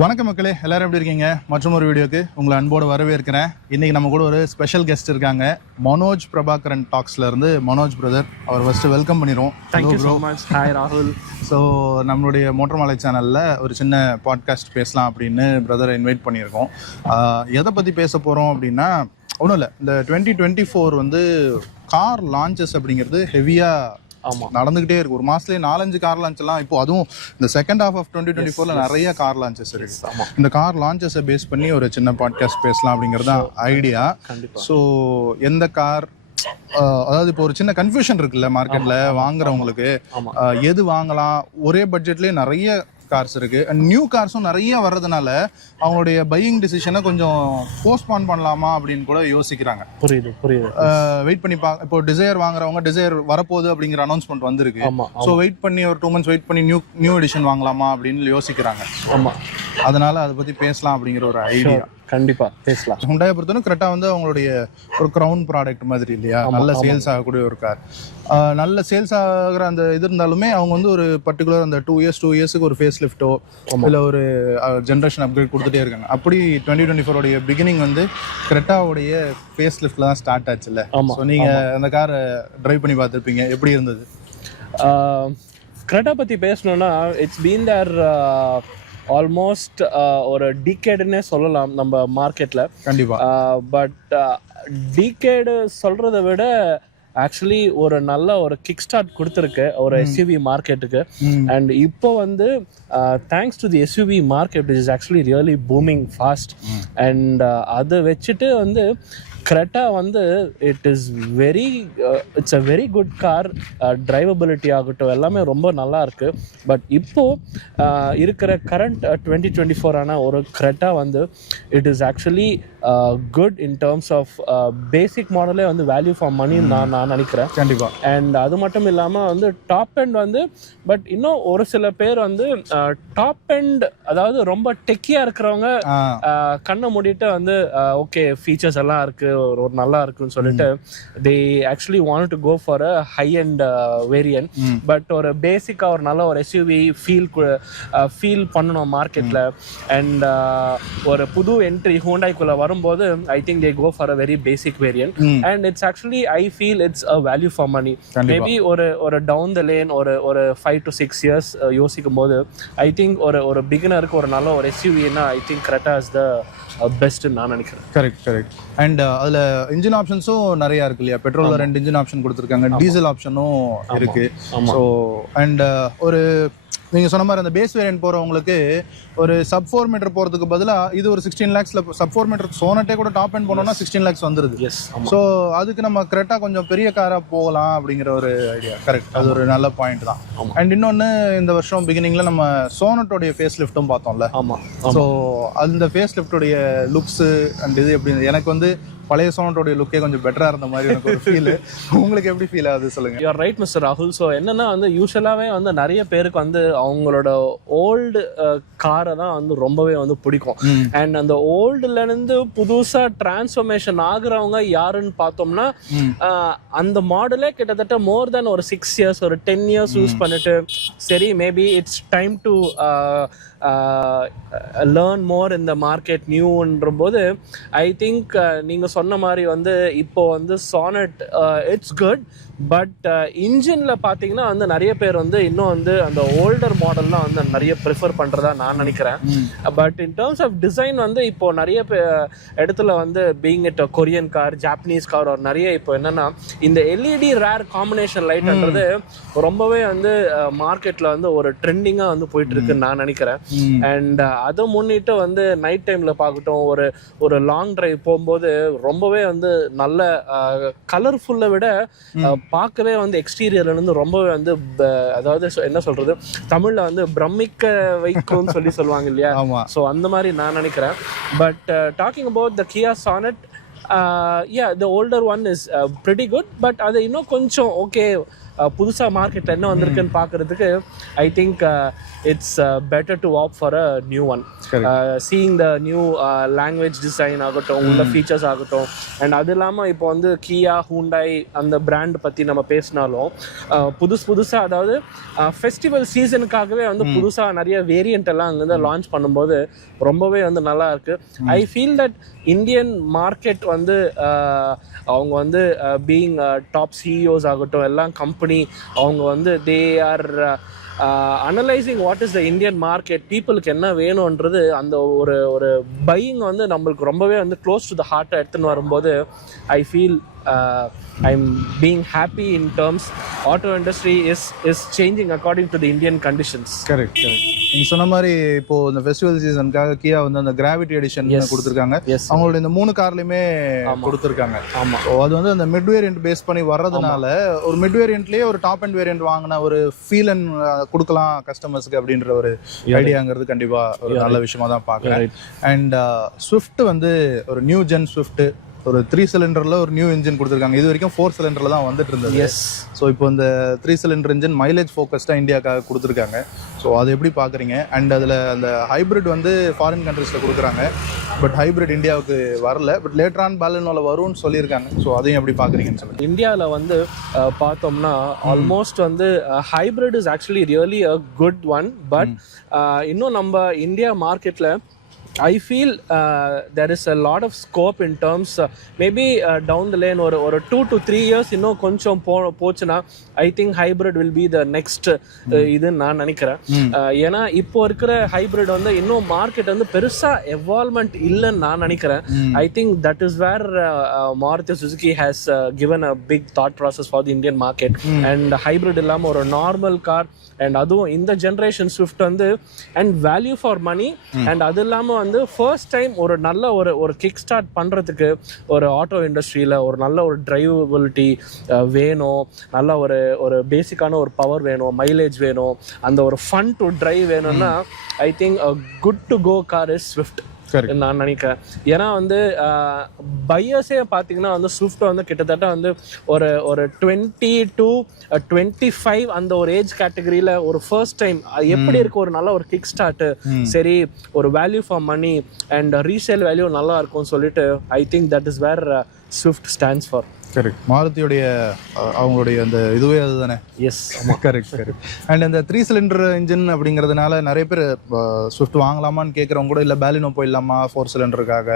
வணக்கம் மக்களே, எல்லாரும் எப்படி இருக்கீங்க? மற்றும் ஒரு வீடியோக்கு உங்களை அன்போடு வரவேற்கிறேன். இன்னைக்கு நம்ம கூட ஒரு ஸ்பெஷல் கெஸ்ட் இருக்காங்க. மனோஜ் பிரபாகரன் டாக்ஸ்ல இருந்து மனோஜ் பிரதர். அவர் ஃபர்ஸ்ட் வெல்கம் பண்ணிடுவோம். Thank you so much. Hi ராகுல். ஸோ நம்மளுடைய மோட்டர் மாலை சேனலில் ஒரு சின்ன பாட்காஸ்ட் பேசலாம் அப்படின்னு பிரதரை இன்வைட் பண்ணியிருக்கோம். எதை பற்றி பேச போகிறோம் அப்படின்னா ஒன்றும் இல்லை, இந்த 2024 வந்து கார் லான்ச்சஸ் அப்படிங்கிறது ஹெவியாக நடந்துகிட்டே இருக்கு. ஒரு மாசத்துலயே 4-5 கார் லான்ச் எல்லாம் இப்போ, அதுவும் இந்த செகண்ட் ஹாஃப் ஆஃப் 2024ல நிறைய கார் லான்ச்சஸ் இருக்கு. இந்த கார் லான்ச்சஸை பேஸ் பண்ணி ஒரு சின்ன பாட்காஸ்ட் பேசலாம் அப்படிங்கறது தான் ஐடியா. ஸோ எந்த கார், அதாவது இப்போ ஒரு சின்ன கன்ஃபியூஷன் இருக்குல்ல மார்க்கெட்ல வாங்குறவங்களுக்கு, எது வாங்கலாம், ஒரே பட்ஜெட்லயே நிறைய கார்ஸ் இருக்கு. நியூ கார்ஸும் நிறைய வர்றதுனால அவங்களுடைய பையிங் டிசிஷனை கொஞ்சம் போஸ்ட்பான் பண்ணலாமா அப்படின்னு கூட யோசிக்கிறாங்க. புரியுது. வெயிட் பண்ணி இப்போ டிசைர் வாங்குறவங்க டிசைர் வரப்போகுது அப்படிங்கிற அனௌன்ஸ்மெண்ட் வந்திருக்கு. ஸோ வெயிட் பண்ணி ஒரு 2 months வெயிட் பண்ணி நியூ எடிஷன் வாங்கலாமா அப்படின்னு யோசிக்கிறாங்க. அதனால அதை பத்தி பேசலாம் அப்படிங்கிற ஒரு ஐடியா. கண்டிப்பா பேசலாம். ஹுண்டாயை பொறுத்தவரை கிரெட்டா வந்து அவங்களுடைய ஒரு கிரவுன் ப்ராடக்ட் மாதிரி இல்லையா, நல்ல சேல்ஸ் ஆகக்கூடிய ஒரு கார். நல்ல சேல்ஸ் ஆகிற அந்த இது இருந்தாலுமே அவங்க வந்து ஒரு பர்டிகுலர் அந்த 2 இயர்ஸ்க்கு ஒரு ஃபேஸ் லிஃப்ட்டோ இல்லை ஒரு ஜென்ரேஷன் அப்கிரேட் கொடுத்துட்டே இருக்காங்க. அப்படி 2024 பிகினிங் வந்து கிரெட்டாவுடைய ஃபேஸ் லிஃப்ட்ல தான் ஸ்டார்ட் ஆச்சுல்ல. ஸோ நீங்க அந்த காரை டிரைவ் பண்ணி பார்த்துருப்பீங்க, எப்படி இருந்தது? கிரெட்டா பத்தி பேசணும்னா இட்ஸ் பீன் தேர் ஆல்மோஸ்ட் ஒரு டிகேடுன்னே சொல்லலாம் நம்ம மார்க்கெட்ல. கண்டிப்பா. பட் டிகேடு சொல்றதை விட ஆக்சுவலி ஒரு நல்ல ஒரு கிக் ஸ்டார்ட் கொடுத்துருக்கு ஒரு எஸ்யூவி மார்க்கெட்டுக்கு. அண்ட் இப்போ வந்து thanks to the SUV market is actually really booming fast. And அதை வச்சுட்டு வந்து கிரெட்டா வந்து it's a very good car. Drivability ஆகட்டும் எல்லாமே ரொம்ப நல்லா இருக்கு. பட் இப்போ இருக்கிற கரண்ட் 2024 ஒரு கிரெட்டா வந்து it is actually good in terms of basic மாடலே வந்து வேல்யூ ஃபார் மணி நான் நினைக்கிறேன். கண்டிப்பா. அண்ட் அது மட்டும் இல்லாமல் வந்து டாப் எண்ட் வந்து, பட் இன்னும் ஒரு சில பேர் வந்து டாப் எண்ட், அதாவது ரொம்ப டெக்கியா இருக்கிறவங்க கண்ணை மூடிட்டு வந்து ஓகே ஃபீச்சர்ஸ் எல்லாம் இருக்கு, ஒரு நல்லா இருக்குன்னு சொல்லிட்டு they actually wanted to go for a high end variant. But ஒரு பேசிக்கா ஒரு நல்ல ஒரு SUV ஃபீல் பண்ணணும் மார்க்கெட்ல. அண்ட் ஒரு புது என்ட்ரி ஹூண்டாய்க்குள்ள வரும்போது I think they go for a very basic variant. and it's actually I feel it's a value for money. maybe ஒரு down the lane ஒரு 5 to 6 years யோசிக்கும் போது I think ஒரு பிகினருக்கு ஒரு நல்ல ஒரு SUV னா I think Creta is the best நான் நினைக்கிறேன். கரெக்ட். அண்ட் அதுல இன்ஜின் ஆப்ஷன்ஸும் நிறைய இருக்கு இல்லையா? பெட்ரோல்ல 2 இன்ஜின் ஆப்ஷன் கொடுத்துருக்காங்க, டீசல் ஆப்ஷனும் இருக்கு. ஸோ அண்ட் ஒரு நீங்க சொன்ன மாதிரி அந்த பேஸ் வேரியன்ட் போறவங்களுக்கு ஒரு sub 4 மீட்டர் போறதுக்கு பதிலா இது ஒரு 16 lakhsல sub 4 மீட்டர் சோனட்டே கூட டாப் எண்ட் போனோம்னா 16 lakhs வந்துருது. ஸோ அதுக்கு நம்ம கிரெட்டா கொஞ்சம் பெரிய காரா போகலாம் அப்படிங்கிற ஒரு ஐடியா. கரெக்ட், அது ஒரு நல்ல பாயிண்ட் தான். அண்ட் இன்னொன்னு, இந்த வருஷம் பிகினிங்ல நம்ம சோனட்டோடைய ஃபேஸ் லிஃப்ட்டும் பார்த்தோம்ல. ஸோ அந்த ஃபேஸ் லிஃப்டோடைய லுக்ஸ் அண்ட் இது எப்படி, எனக்கு வந்து பழைய சோனட்டோடைய லுக்கே கொஞ்சம் பெட்டரா இருந்த மாதிரி எனக்கு ஒரு ஃபீல். உங்களுக்கு எப்படி ஃபீல் ஆகுது சொல்லுங்க? யூ ஆர் ரைட் மிஸ்டர் ராகுல். ஸோ என்னன்னா வந்து யூஸ்வலாகவே வந்து நிறைய பேருக்கு வந்து அவங்களோட ஓல்டு காரை தான் வந்து ரொம்பவே வந்து பிடிக்கும். அண்ட் அந்த ஓல்டுல இருந்து புதுசா டிரான்ஸ்ஃபர்மேஷன் ஆகுறவங்க யாருன்னு பார்த்தோம்னா அந்த மாடலே கிட்டத்தட்ட மோர் தென் ஒரு 6 years ஒரு 10 years யூஸ் பண்ணிட்டு சரி maybe it's time to learn more இந்த மார்க்கெட் நியூன்ற போது ஐ திங்க் நீங்க சொன்ன மாதிரி வந்து இப்போ வந்து சானட் இட்ஸ் குட். பட் இன்ஜின்ல பாத்தீங்கன்னா வந்து நிறைய பேர் வந்து இன்னும் வந்து அந்த ஓல்டர் மாடல்லாம் வந்து நிறைய ப்ரிஃபர் பண்றதா நான் நினைக்கிறேன். But in terms of design வந்து இப்போ நிறைய இடத்துல வந்து being it Korean car, Japanese car ஒரு நிறைய இப்போ என்னன்னா இந்த எல்இடி ரேர் காம்பினேஷன் லைட்ன்றது ரொம்பவே வந்து மார்க்கெட்ல வந்து ஒரு ட்ரெண்டிங்கா வந்து போயிட்டு இருக்குன்னு நான் நினைக்கிறேன். அண்ட் அதை முன்னிட்டு வந்து நைட் டைம்ல பார்க்கட்டும், ஒரு லாங் டிரைவ் போகும்போது ரொம்பவே வந்து நல்ல கலர்ஃபுல்லை விட பார்க்கவே வந்து எக்ஸ்டீரியர்ல இருந்து ரொம்பவே வந்து, அதாவது என்ன சொல்றது, தமிழ்ல வந்து பிரமிக்க வைக்கும்னு சொல்லுவாங்க இல்லையா? ஸோ அந்த மாதிரி நான் நினைக்கிறேன். But talking about the Kia Sonet, the older one is pretty good. But அது இன்னும் கொஞ்சம் ஓகே புதுசா மார்க்கெட்ல என்ன வந்திருக்குன்னு பார்க்கறதுக்கு I think it's better to opt for a new one. Seeing the new language design ஆகட்டும், உள்ள ஃபீச்சர்ஸ் ஆகட்டும். அண்ட் அது இல்லாமல் இப்போ வந்து கியா, ஹூண்டாய் அந்த பிராண்ட் பற்றி நம்ம பேசினாலும் புதுசாக, அதாவது ஃபெஸ்டிவல் சீசனுக்காகவே வந்து புதுசாக நிறைய வேரியண்ட் எல்லாம் அங்கேருந்து லான்ச் பண்ணும்போது ரொம்பவே வந்து நல்லா இருக்கு. I feel that Indian market வந்து அவங்க வந்து பீயிங் டாப் சிஇஓஸ் ஆகட்டும், எல்லாம் கம்பெனி அவங்க வந்து they R analysing what is the Indian market, பீப்புளுக்கு என்ன வேணுன்றது அந்த ஒரு பையிங் வந்து நம்மளுக்கு ரொம்பவே வந்து க்ளோஸ் டு த ஹார்ட்டை எடுத்துன்னு வரும்போது I feel I'm being happy in terms auto industry is changing according to the Indian conditions. Correct. நீங்க சொன்ன மாதிரி இப்போ இந்த ஃபெஸ்டிவல் சீசனுக்காக கியா வந்து அந்த கிராவிட்டி எடிஷன் கொடுத்துருக்காங்க. அவங்களோட இந்த 3 கார்லயுமே கொடுத்துருக்காங்க. ஆமா, அது வந்து அந்த மிட் வேரியன்ட் பேஸ் பண்ணி வர்றதுனால ஒரு மிட் வேரியன்ட்லயே ஒரு டாப் அண்ட் வேரியன்ட் வாங்கின ஒரு ஃபீல் அண்ட் கொடுக்கலாம் கஸ்டமர்ஸ்க்கு அப்படின்ற ஒரு ஐடியாங்கிறது கண்டிப்பா ஒரு நல்ல விஷயமா தான் பாக்குறேன். அண்ட் ஸ்விஃப்ட் வந்து ஒரு நியூ ஜென் ஸ்விஃப்ட் ஒரு 3 சிலிண்டர்ல ஒரு நியூ இன்ஜின் கொடுத்துருக்காங்க. இது வரைக்கும் 4 சிலிண்டர்ல தான் வந்துட்டு இருந்தது. ஸோ இப்போ இந்த 3 சிலிண்டர் இன்ஜின் மைலேஜ் ஃபோக்கஸ்டா இந்தியாவுக்காக கொடுத்துருக்காங்க. ஸோ அதை எப்படி பாக்குறீங்க? அண்ட் அதுல அந்த ஹைபிரிட் வந்து ஃபாரின் கண்ட்ரீஸ்ல கொடுக்குறாங்க, பட் ஹைபிரிட் இந்தியாவுக்கு வரல, பட் லேட்டர் ஆன் பாலனோல வரும்னு சொல்லியிருக்காங்க. ஸோ அதையும் எப்படி பாக்குறீங்கன்னு சொல்லுங்க. இந்தியாவில் வந்து பார்த்தோம்னா ஆல்மோஸ்ட் வந்து hybrid is actually really a good one. But இன்னும் நம்ம இந்தியா மார்க்கெட்ல I feel there is a lot of scope in terms maybe down the lane or 2 to 3 years இன்னும் கொஞ்சம் போச்சுன்னா I think hybrid will be the next இது நான் நினைக்கிறேன். ஏன்னா இப்போ இருக்கிற ஹைபிரிட் வந்து இன்னும் மார்க்கெட் வந்து பெருசா எவால்வ்மெண்ட் இல்லைன்னு நான் நினைக்கிறேன். I think that is where Maruti Suzuki has given a big thought process for the Indian market. And hybrid இல்லாம ஒரு நார்மல் கார், அண்ட் அதுவும் இந்த ஜென்ரேஷன் ஸ்விஃப்ட் வந்து and value for money, and அது இல்லாமல் வந்து ஃபர்ஸ்ட் டைம் ஒரு நல்ல ஒரு கிக் ஸ்டார்ட் பண்ணுறதுக்கு ஒரு ஆட்டோ இண்டஸ்ட்ரியில் ஒரு நல்ல ஒரு டிரைவபிலிட்டி வேணும், நல்ல ஒரு பேசிக்கான ஒரு பவர் வேணும், மைலேஜ் வேணும், அந்த ஒரு ஃபன் டு டிரைவ் வேணும்னா I think good to go car is Swift நான் நினைக்கிறேன். ஏன்னா வந்து பையர்ஸே பார்த்தீங்கன்னா வந்து ஸ்விஃப்ட் வந்து கிட்டத்தட்ட வந்து ஒரு 20 to 25 அந்த ஒரு ஏஜ் கேட்டகரியில ஒரு ஃபர்ஸ்ட் டைம் எப்படி இருக்கு ஒரு நல்ல ஒரு கிக் ஸ்டார்ட், சரி ஒரு value for money and resale value நல்லா இருக்கும்னு சொல்லிட்டு I think that is where Swift stands for. Correct. மாருதியோடைய அவங்களுடைய அந்த இதுவே அதுதானே. S, correct. அண்ட் அந்த 3 சிலிண்டர் இன்ஜின் அப்படிங்கிறதுனால நிறைய பேர் ஸ்விஃப்ட் வாங்கலாமான்னு கேட்குறவங்க கூட இல்லை பேலினோ போயிடலாமா 4 சிலிண்டருக்காக,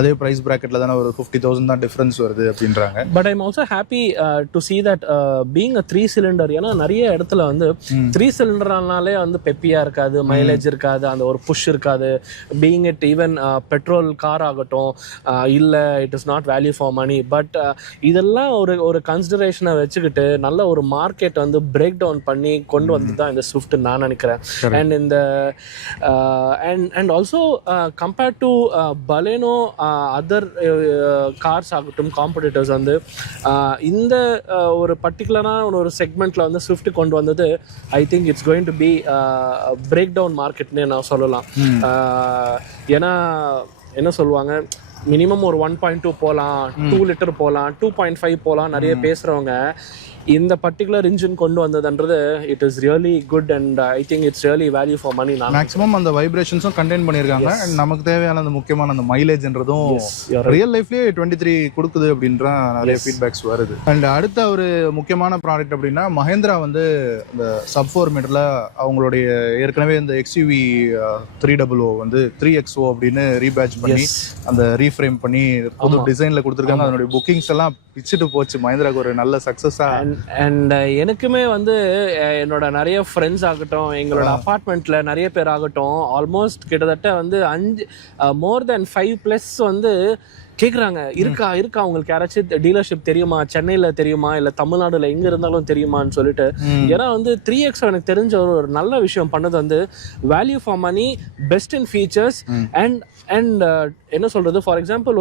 அதே ப்ரைஸ் ப்ராக்கெட்டில் தானே ஒரு 50,000 தான் டிஃப்ரென்ஸ் வருது அப்படின்றாங்க. But I'm also happy to see that being a 3 cylinder, ஏன்னா நிறைய இடத்துல வந்து 3 சிலிண்டர்னாலே வந்து பெப்பியாக இருக்காது, மைலேஜ் இருக்காது, அந்த ஒரு புஷ் இருக்காது. Being it even petrol car ஆகட்டும், இல்லை it is not value for money. But இதெல்லாம் ஒரு கன்சிடரேஷனை வச்சுக்கிட்டு நல்ல ஒரு மார்க்கெட் வந்து பிரேக் டவுன் பண்ணி கொண்டு வந்து தான் இந்த ஸ்விஃப்ட் நான் நினைக்கிறேன். அண்ட் இந்த and also compared to Baleno other cars ஆகட்டும் காம்படிட்டர்ஸ் வந்து இந்த ஒரு பர்டிகுலரான ஒரு செக்மெண்ட்ல வந்து ஸ்விஃப்ட் கொண்டு வந்தது I think it's going to be break down மார்க்கெட்னு நான் சொல்லலாம். ஏன்னா என்ன சொல்லுவாங்க, மினிமம் ஒரு 1.2 போகலாம், 2 லிட்டர் போகலாம், 2.5 போகலாம் நிறைய பேசுகிறவங்க. இந்த பர்டிகுலர் இன்ஜின் கொண்டு வந்ததுன்றது it is really good and I think it's really value for money. Maximum அந்த வைப்ரேஷன்ஸும் கண்டெயின் பண்ணியிருக்காங்க. அண்ட் நமக்கு தேவையான அந்த முக்கியமான அந்த மைலேஜ்ன்றதும் ரியல் லைஃப்லேயே 23 கொடுக்குது அப்படின்ற நிறைய ஃபீட்பேக்ஸ் வருது. அண்ட் அடுத்த ஒரு முக்கியமான ப்ராடக்ட் அப்படின்னா மஹிந்திரா வந்து இந்த சப் 4 மீட்டரில் அவங்களுடைய ஏற்கனவே இந்த XUV 300 வந்து 3XO அப்படின்னு ரீபேட்ச் பண்ணி அந்த ரீஃப்ரேம் பண்ணி புது டிசைனில் கொடுத்துருக்காங்க. அதனுடைய புக்கிங்ஸ் எல்லாம் பிச்சுட்டு போச்சு. மஹிந்திராக்கு ஒரு நல்ல சக்ஸஸா. அண்ட் எனக்குமே வந்து என்னோட நிறைய ஃப்ரெண்ட்ஸ் ஆகட்டும், எங்களோட அப்பார்ட்மெண்ட்ல நிறைய பேர் ஆகட்டும், ஆல்மோஸ்ட் கிட்டத்தட்ட வந்து 5 than 5+ வந்து கேட்குறாங்க, இருக்கா உங்களுக்கு யாராச்சும் டீலர்ஷிப் தெரியுமா, சென்னையில் தெரியுமா, இல்லை தமிழ்நாடுல எங்கே இருந்தாலும் தெரியுமான்னு சொல்லிட்டு. ஏன்னா வந்து 3XO எனக்கு தெரிஞ்ச ஒரு நல்ல விஷயம் பண்ணது வந்து value for money, best in features and என்ன சொல்றது, ஃபார் எக்ஸாம்பிள்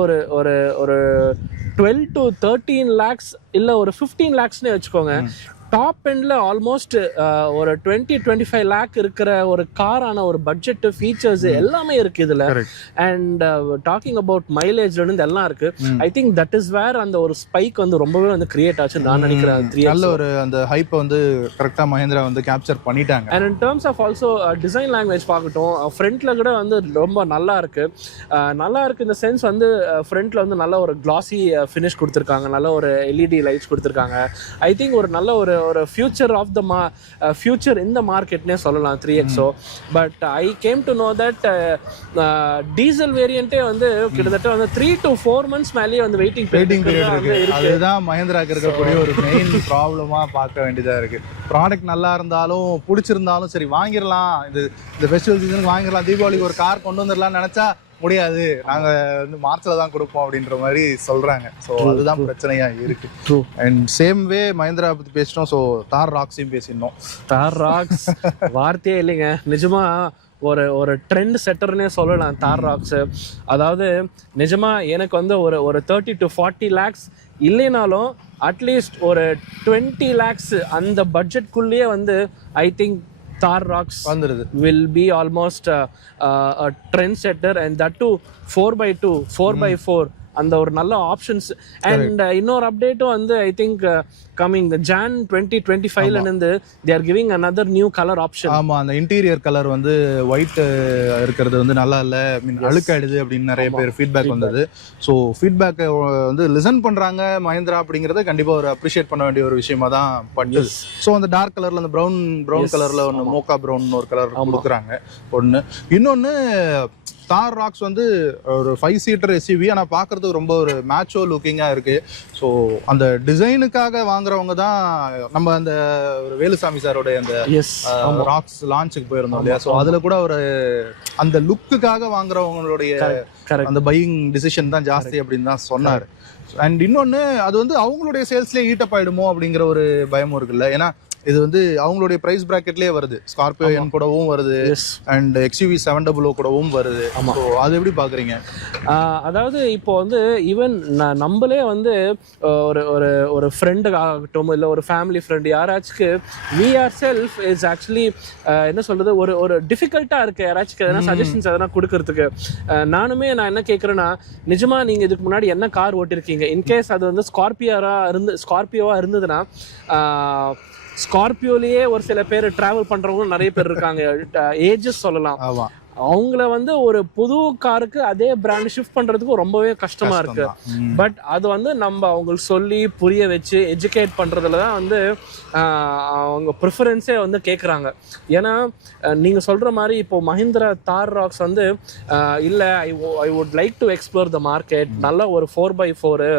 ஒரு 12 to 13 lakhs இல்லை ஒரு 15 lakhsனே வச்சுக்கோங்க. டாப் எண்டில் ஆல்மோஸ்ட் ஒரு 20-25 லேக் இருக்கிற ஒரு காரான ஒரு பட்ஜெட் ஃபீச்சர்ஸ் எல்லாமே இருக்குது இதில். அண்ட் டாக்கிங் அபவுட் மைலேஜ்லேருந்து எல்லாம் இருக்குது. I think that is where அந்த ஒரு ஸ்பைக் வந்து ரொம்பவே வந்து கிரியேட் ஆச்சு நான் நினைக்கிறேன். நல்ல ஒரு அந்த ஹைப்பை வந்து கரெக்டாக மஹிந்திரா வந்து கேப்சர் பண்ணிட்டாங்க. And in terms of also design language பார்க்கட்டும், ஃப்ரண்ட்டில் கூட வந்து ரொம்ப நல்லா இருக்குது இந்த சென்ஸ் வந்து ஃப்ரண்ட்டில் வந்து நல்ல ஒரு கிளாசி ஃபினிஷ் கொடுத்துருக்காங்க, நல்ல ஒரு எல்இடி லைட்ஸ் கொடுத்துருக்காங்க. ஐ திங்க் ஒரு நல்ல ஒரு ஃபியூச்சர் ஆஃப் த ஃபியூச்சர் இந்த மார்க்கெட்னே சொல்லலாம் 3XO. But I came to know that diesel வேரியண்ட்டே வந்து கிட்டத்தட்ட வந்து 3 to 4 months மேலேயே வந்து வெயிட்டிங் பீரியட் இருக்கு. அதுதான் மஹிந்திராக்கு இருக்கக்கூடிய ஒரு மெயின் ப்ராப்ளமா பார்க்க வேண்டியதா இருக்கு. ப்ராடக்ட் நல்லா இருந்தாலும் பிடிச்சிருந்தாலும் சரி வாங்கிடலாம், இந்த ஃபெஸ்டிவல் சீசனுக்கு வாங்கிடலாம், தீபாவளிக்கு ஒரு கார் கொண்டு வந்துடலாம்னு நினைச்சா முடியாது, நாங்க வந்து மார்ச்ல தான் கொடுப்போம் அப்படின்ற மாதிரி சொல்றாங்க. ஸோ அதுதான் பிரச்சனையா இருக்கு. அண்ட் சேம் வே மஹிந்திரா பத்தி பேசிட்டோம். ஸோ தார் ராக்ஸையும் பேசிடணும். தார் ராக்ஸ் வார்த்தையே இல்லைங்க, நிஜமா ஒரு ட்ரெண்ட் செட்டர்னே சொல்லலாம் தார் ராக்ஸ். அதாவது நிஜமா எனக்கு வந்து ஒரு 30 to 40 lakhs இல்லைனாலும் அட்லீஸ்ட் ஒரு 20 lakhs அந்த பட்ஜெட்குள்ளேயே வந்து I think thar roxx will be almost a trendsetter, and that too 4x2 4x4 அந்த ஒரு நல்ல ஆப்ஷன்ஸ். அண்ட் இன்னொரு அப்டேட்டும் வந்து ஐ திங்க் கமிங் Jan 2025 இருந்து they are giving another new color option. ஆமா, அந்த இன்டீரியர் கலர் வந்து ஒயிட் இருக்கிறது வந்து நல்லா இல்ல, அழுக்காயிடுது அப்படின்னு நிறைய பேர் ஃபீட்பேக் வந்தது. ஸோ ஃபீட்பேக்கை வந்து லிசன் பண்றாங்க மஹிந்திரா அப்படிங்கறத கண்டிப்பா ஒரு அப்ரிஷியேட் பண்ண வேண்டிய ஒரு விஷயமா தான் பட்டுது. ஸோ அந்த டார்க் கலர்ல அந்த ப்ரௌன் கலர்ல ஒன்று மோக்கா ப்ரௌன் ஒரு கலர் கொடுக்குறாங்க ஒன்று. இன்னொன்னு தார் ராக்ஸ் வந்து ஒரு 5-seater SUV, ஆனால் பார்க்கறதுக்கு ரொம்ப ஒரு மேட்சோ லுக்கிங்காக இருக்கு. ஸோ அந்த டிசைனுக்காக வாங்குறவங்க தான் நம்ம அந்த ஒரு வேலுசாமி சாரோட அந்த ராக்ஸ் லான்ச்சுக்கு போயிருந்தோம் இல்லையா. ஸோ அதில் கூட ஒரு அந்த லுக்குக்காக வாங்குறவங்களுடைய அந்த பையிங் டிசிஷன் தான் ஜாஸ்தி அப்படின்னு தான் சொன்னார். அண்ட் இன்னொன்று அது வந்து அவங்களுடைய சேல்ஸ்லேயே ஈட்டப் ஆயிடுமோ அப்படிங்கிற ஒரு பயமும் இருக்குல்ல. ஏன்னா இது வந்து அவங்களுடைய பிரைஸ் பிராக்கெட்லயே வருது, ஸ்கார்பியோ என் கூடவும் வருது அண்ட் XUV 700 கூடவும் வருது. அது எப்படி பாக்குறீங்க? அதாவது இப்போ வந்து ஈவன் நம்மளே வந்து ஒரு ஃப்ரெண்டு ஆகட்டும் இல்லை ஒரு ஃபேமிலி ஃப்ரெண்டு யாராச்சுக்கு we ourself is actually என்ன சொல்றது ஒரு டிஃபிகல்ட்டா இருக்கு யாராச்சுக்கு எதனா சஜஷன்ஸ் எதனா கொடுக்கறதுக்கு. நான் என்ன கேட்குறேன்னா, நிஜமா நீங்க இதுக்கு முன்னாடி என்ன கார் ஓட்டிருக்கீங்க? இன்கேஸ் அது வந்து ஸ்கார்பியோவா இருந்ததுன்னா ஸ்கார்பியோலயே ஒரு சில பேர் டிராவல் பண்றவங்க நிறைய பேர் இருக்காங்க, ஏஜஸ் சொல்லலாம். அவங்கள வந்து ஒரு புது காருக்கு அதே பிராண்ட் ஷிஃப்ட் பண்றதுக்கு ரொம்பவே கஷ்டமா இருக்கு. பட் அது வந்து நம்ம அவங்களுக்கு சொல்லி புரிய வச்சு எஜுகேட் பண்றதுல தான் வந்து அவங்க ப்ரிஃபரன்ஸே வந்து கேட்குறாங்க. ஏன்னா நீங்க சொல்ற மாதிரி இப்போ மஹிந்திரா தார் ராக்ஸ் வந்து இல்லை I would like to explore the market, நல்ல ஒரு 4x4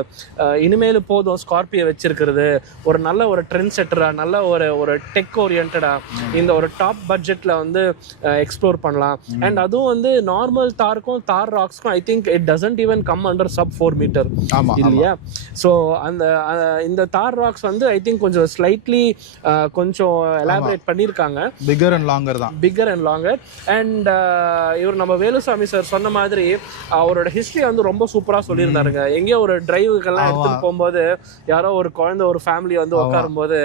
இனிமேல் போதும் ஸ்கார்பியோ வச்சிருக்கிறது, ஒரு நல்ல ஒரு ட்ரெண்ட் செட்டரா, நல்ல ஒரு டெக் ஓரியன்டா இந்த ஒரு டாப் பட்ஜெட்ல வந்து எக்ஸ்ப்ளோர் பண்ணலாம். அண்ட் அதுவும் வந்து நார்மல் தாருக்கும் தார் ராக்ஸ்க்கும் I think it doesn't even come under sub 4 meter இல்லையா. ஸோ இந்த தார் ராக்ஸ் வந்து ஐ திங்க் கொஞ்சம் ஸ்லைட்லி கொஞ்சம் எலாபரேட் பண்ணியிருக்காங்க, பிக்கர் அண்ட் லாங்கர். அண்ட் இவர் நம்ம வேலுசாமி சார் சொன்ன மாதிரி அவரோட ஹிஸ்டரி வந்து ரொம்ப சூப்பரா சொல்லியிருந்தாருங்க. எங்கேயோ ஒரு டிரைவுக்கெல்லாம் எடுத்துட்டு போகும்போது யாரோ ஒரு குழந்தை ஒரு ஃபேமிலி வந்து உட்காரும் போது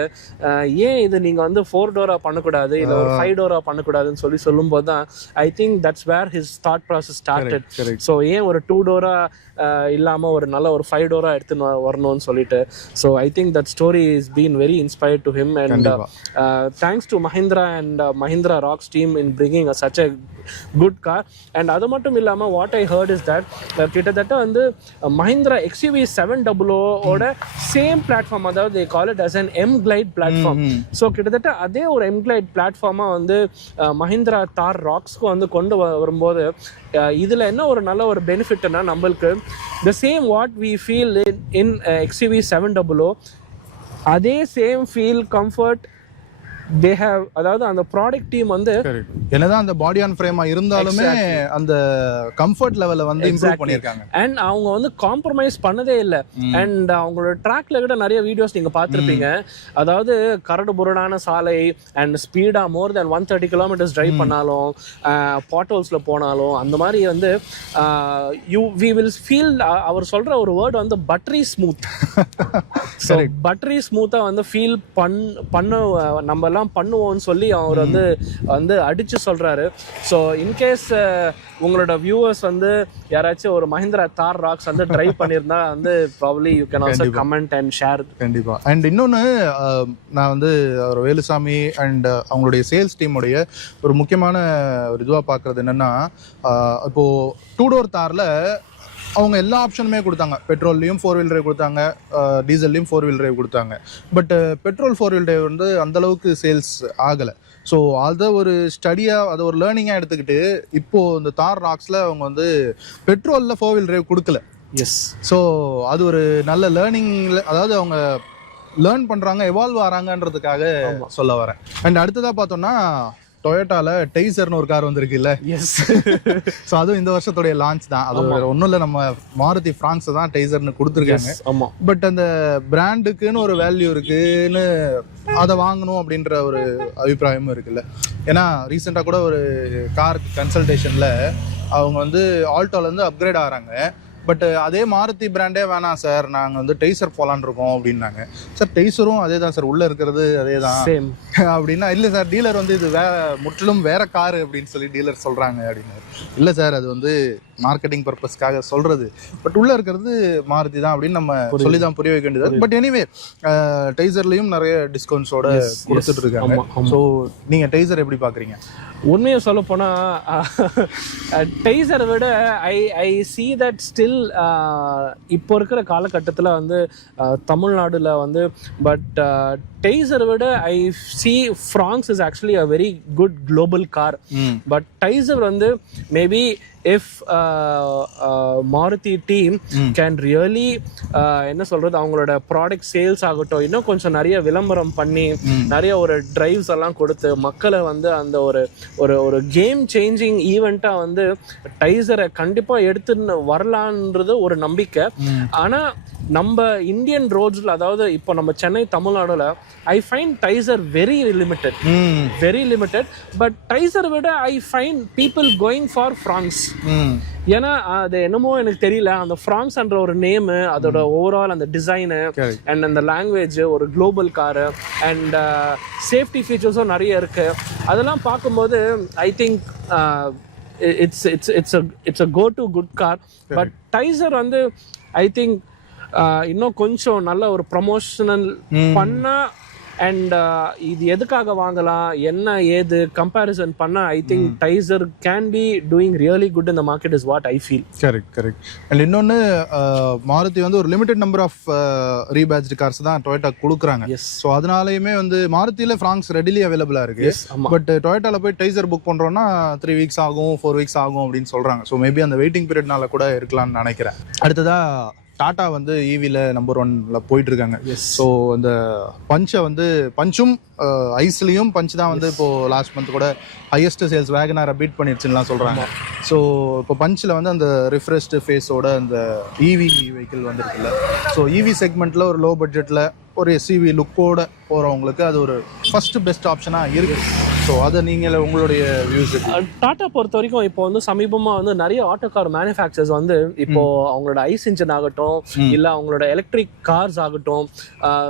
ஏன் இது நீங்க வந்து 4 door பண்ணக்கூடாது இல்லை ஒரு 5 door பண்ணக்கூடாதுன்னு சொல்லும் போது தான் I think that's where his thought process started. So ஏன் ஒரு 2 door இல்லாம ஒரு நல்ல ஒரு 5 door எடுத்து வரணும்னு சொல்லிட்டு. So I think that story has been very inspired to him, and thanks to Mahindra and Mahindra Roxx team in bringing such a good car. And அது மட்டும் இல்லாம what I heard is that கிட்டத்தட்ட வந்து Mahindra XUV 700 ஓட same platform, அதாவது they call it as an M glide platform. So கிட்டத்தட்ட அதே ஒரு M glide பிளாட்ஃபார்மா வந்து Mahindra Thar Roxxக்கு வந்து கொண்டு வரும்போது இதுல என்ன ஒரு நல்ல ஒரு பெனிஃபிட்னா, நம்மளுக்கு the same what we feel in XUV 700 அதே same feel comfort they have அதாவது அந்த ப்ராடக்ட் டீம் வந்து என்னதான் அந்த பாடி ஆன் ஃப்ரேமா இருந்தாலுமே அந்த கம்ஃபர்ட் லெவலை வந்து இம்ப்ரூவ் பண்ணிருக்காங்க. அண்ட் அவங்க வந்து காம்ப்ரமைஸ் பண்ணதே இல்லை. அண்ட் அவங்களோட ட்ராக்ல கூட நிறைய வீடியோஸ் நீங்க பார்த்துருப்பீங்க. அதாவது கரடு புரடான சாலை and speedo more then 130 kilometres drive பண்ணாலும் பாட்டோல்ஸ்ல போனாலும் அந்த மாதிரி வந்து we will feel அவர் சொல்ற ஒரு வேர்ட் வந்து பட்டரி ஸ்மூத். ஸோ பட்டரி ஸ்மூத்தா வந்து ஃபீல் பண்ண நம்ம எல்லாம் பண்ணுவோம்னு சொல்லி அவர் வந்து அடிச்சு சொல்றாரு. ஸோ இன்கேஸ் உங்களோட வியூவர்ஸ் வந்து யாராச்சும் ஒரு மஹிந்திரா தார் ராக்ஸ் வந்து ட்ரைவ் பண்ணியிருந்தா வந்து probably you can also comment and share. கண்டிப்பா. அண்ட் இன்னொன்று நான் வந்து அவர் வேலுசாமி அண்ட் அவங்களுடைய சேல்ஸ் டீமுடைய ஒரு முக்கியமான ஒரு இதுவாக பார்க்குறது என்னன்னா, இப்போ 2 door தாரில் அவங்க எல்லா ஆப்ஷனுமே கொடுத்தாங்க. பெட்ரோல்லையும் 4-wheel drive கொடுத்தாங்க, டீசல்லையும் 4-wheel drive கொடுத்தாங்க. பட் பெட்ரோல் 4-wheel drive வந்து அந்தளவுக்கு சேல்ஸ் ஆகலை. ஸோ அதை ஒரு ஸ்டடியாக அதை ஒரு லேர்னிங்காக எடுத்துக்கிட்டு இப்போது இந்த தார் ராக்ஸில் அவங்க வந்து பெட்ரோலில் 4-wheel drive கொடுக்கல. எஸ். ஸோ அது ஒரு நல்ல லேர்னிங்கில், அதாவது அவங்க லேர்ன் பண்ணுறாங்க, எவால்வ் ஆகிறாங்கன்றதுக்காக சொல்ல வரேன். அண்ட் அடுத்ததாக பார்த்தோம்னா டொயோட்டால டைசர்னு ஒரு கார் வந்திருக்குல்ல. எஸ். ஸோ அதுவும் இந்த வருஷத்துடைய லான்ச் தான். அது ஒன்றும் இல்லை, நம்ம மாருதி ஃப்ரான்ஸ் தான் டைசர்னு கொடுத்துருக்காங்க. ஆமாம். பட் அந்த பிராண்டுக்குன்னு ஒரு வேல்யூ இருக்குன்னு அதை வாங்கணும் அப்படின்ற ஒரு அபிப்பிராயமும் இருக்குல்ல. ஏன்னா ரீசெண்டாக கூட ஒரு கார் கன்சல்டேஷனில் அவங்க வந்து ஆல்டோலேருந்து அப்கிரேட் ஆகிறாங்க. பட் அதே மாருதி பிராண்டே வேணாம் சார், நாங்கள் வந்து டைசர் போகலான்னு இருக்கோம் அப்படின்னாங்க. சார் டைசரும் அதே தான் சார், உள்ளே இருக்கிறது அதே தான் அப்படின்னா, இல்லை சார் டீலர் வந்து இது முற்றிலும் வேற காரு அப்படின்னு சொல்லி டீலர் சொல்கிறாங்க அப்படின்னாரு. இல்லை சார் அது வந்து மார்க்கெட்டிங் பர்பஸ்க்காக சொல்கிறது, பட் உள்ளே இருக்கிறது மாருதி தான் அப்படின்னு நம்ம சொல்லி தான் புரிய வைக்க வேண்டியது. பட் எனிவே டைசர்லேயும் நிறைய டிஸ்கவுண்ட்ஸோட கொடுத்துட்டு இருக்காங்க. ஸோ நீங்கள் டைசர் எப்படி பார்க்குறீங்க? உண்மையை சொல்ல போனால் டைசரை விட ஐ சி தட் ஸ்டில் இப்போ இருக்கிற காலகட்டத்தில் வந்து தமிழ்நாடுல வந்து பட் டைசரை விட I see Fronx is actually a very good global car. But Taisor வந்து maybe if Maruti team can really என்ன சொல்றது, அவங்களோட ப்ராடக்ட் சேல்ஸ் ஆகட்டும், இன்னும் கொஞ்சம் நிறைய விளம்பரம் பண்ணி நிறைய ஒரு டிரைவ்ஸ் எல்லாம் கொடுத்து மக்களை வந்து அந்த ஒரு கேம் சேஞ்சிங் ஈவெண்ட்டா வந்து டைசரை கண்டிப்பா எடுத்துன்னு வரலான்றது ஒரு நம்பிக்கை. ஆனா நம்ம இந்தியன் ரோட்ஸ்ல, அதாவது இப்போ நம்ம சென்னை தமிழ்நாடுல I find Taisor very limited. But Taisor விட I find people going for Fronx. ஏன்னா அது என்னமோ எனக்கு தெரியல, அந்த ஃப்ராங்ஸ் என்ற ஒரு நேமு, அதோட ஓவரால் அந்த டிசைனு அண்ட் அந்த லாங்குவேஜ், ஒரு குளோபல் காரு அண்ட் சேஃப்டி ஃபீச்சர்ஸும் நிறைய இருக்கு. அதெல்லாம் பார்க்கும்போது I think it's a go to good car. But Taisor வந்து ஐ திங்க் இன்னும் கொஞ்சம் நல்ல ஒரு ப்ரமோஷனல் பண்ணா அண்ட் இது எதுக்காக வாங்கலாம் என்ன ஏது கம்பேரிசன் பண்ணா I think Taisor can be doing really good in the market is what I feel. Correct. And இன்னொன்று மாருதி வந்து ஒரு லிமிடெட் நம்பர் ஆஃப் ரீபேட்ச்டு கார்ஸ் தான் டொயோட்டா கொடுக்குறாங்க. ஸோ அதனாலயுமே வந்து மாருதியில் ஃப்ராங்ஸ் ரெடிலி அவைலபிளாக இருக்கு. பட் டொயோட்டாவில் போய் டைசர் புக் பண்ணுறோன்னா 3 weeks ஆகும், 4 weeks ஆகும் அப்படின்னு சொல்கிறாங்க. ஸோ மேபி அந்த வெயிட்டிங் பீரியட்னால கூட இருக்கலாம்னு நினைக்கிறேன். அடுத்ததாக டாட்டா வந்து ஈவியில் நம்பர் 1ல போயிட்டு இருக்காங்க. ஸோ அந்த பஞ்சும் ஐஸ்லையும் பஞ்ச் தான் வந்து இப்போ லாஸ்ட் மந்த் கூட ஹையஸ்ட் சேல்ஸ் வேகனாரை பீட் பண்ணிடுச்சுலாம் சொல்றாங்க. ஸோ இப்போ பஞ்சில் வந்து அந்த ரிஃப்ரெஷ்டு ஃபேஸோட அந்த இவி வெஹிக்கிள் வந்துருக்குல்ல. ஸோ இவி செக்மெண்ட்ல ஒரு லோ பட்ஜெட்ல ஒரு எஸ்யூவி லுக்கோட போறவங்களுக்கு அது ஒரு ஃபர்ஸ்ட் பெஸ்ட் ஆப்ஷனா இருக்கு. ஸோ அதை நீங்கள் உங்களுடைய வியூஸ். டாட்டா பொறுத்த வரைக்கும் இப்போ வந்து சமீபமாக வந்து நிறைய ஆட்டோ கார் மேனுஃபேக்சர்ஸ் வந்து இப்போ அவங்களோட ஐஸ் இன்ஜின் ஆகட்டும் இல்லை அவங்களோட எலக்ட்ரிக் கார்ஸ் ஆகட்டும்,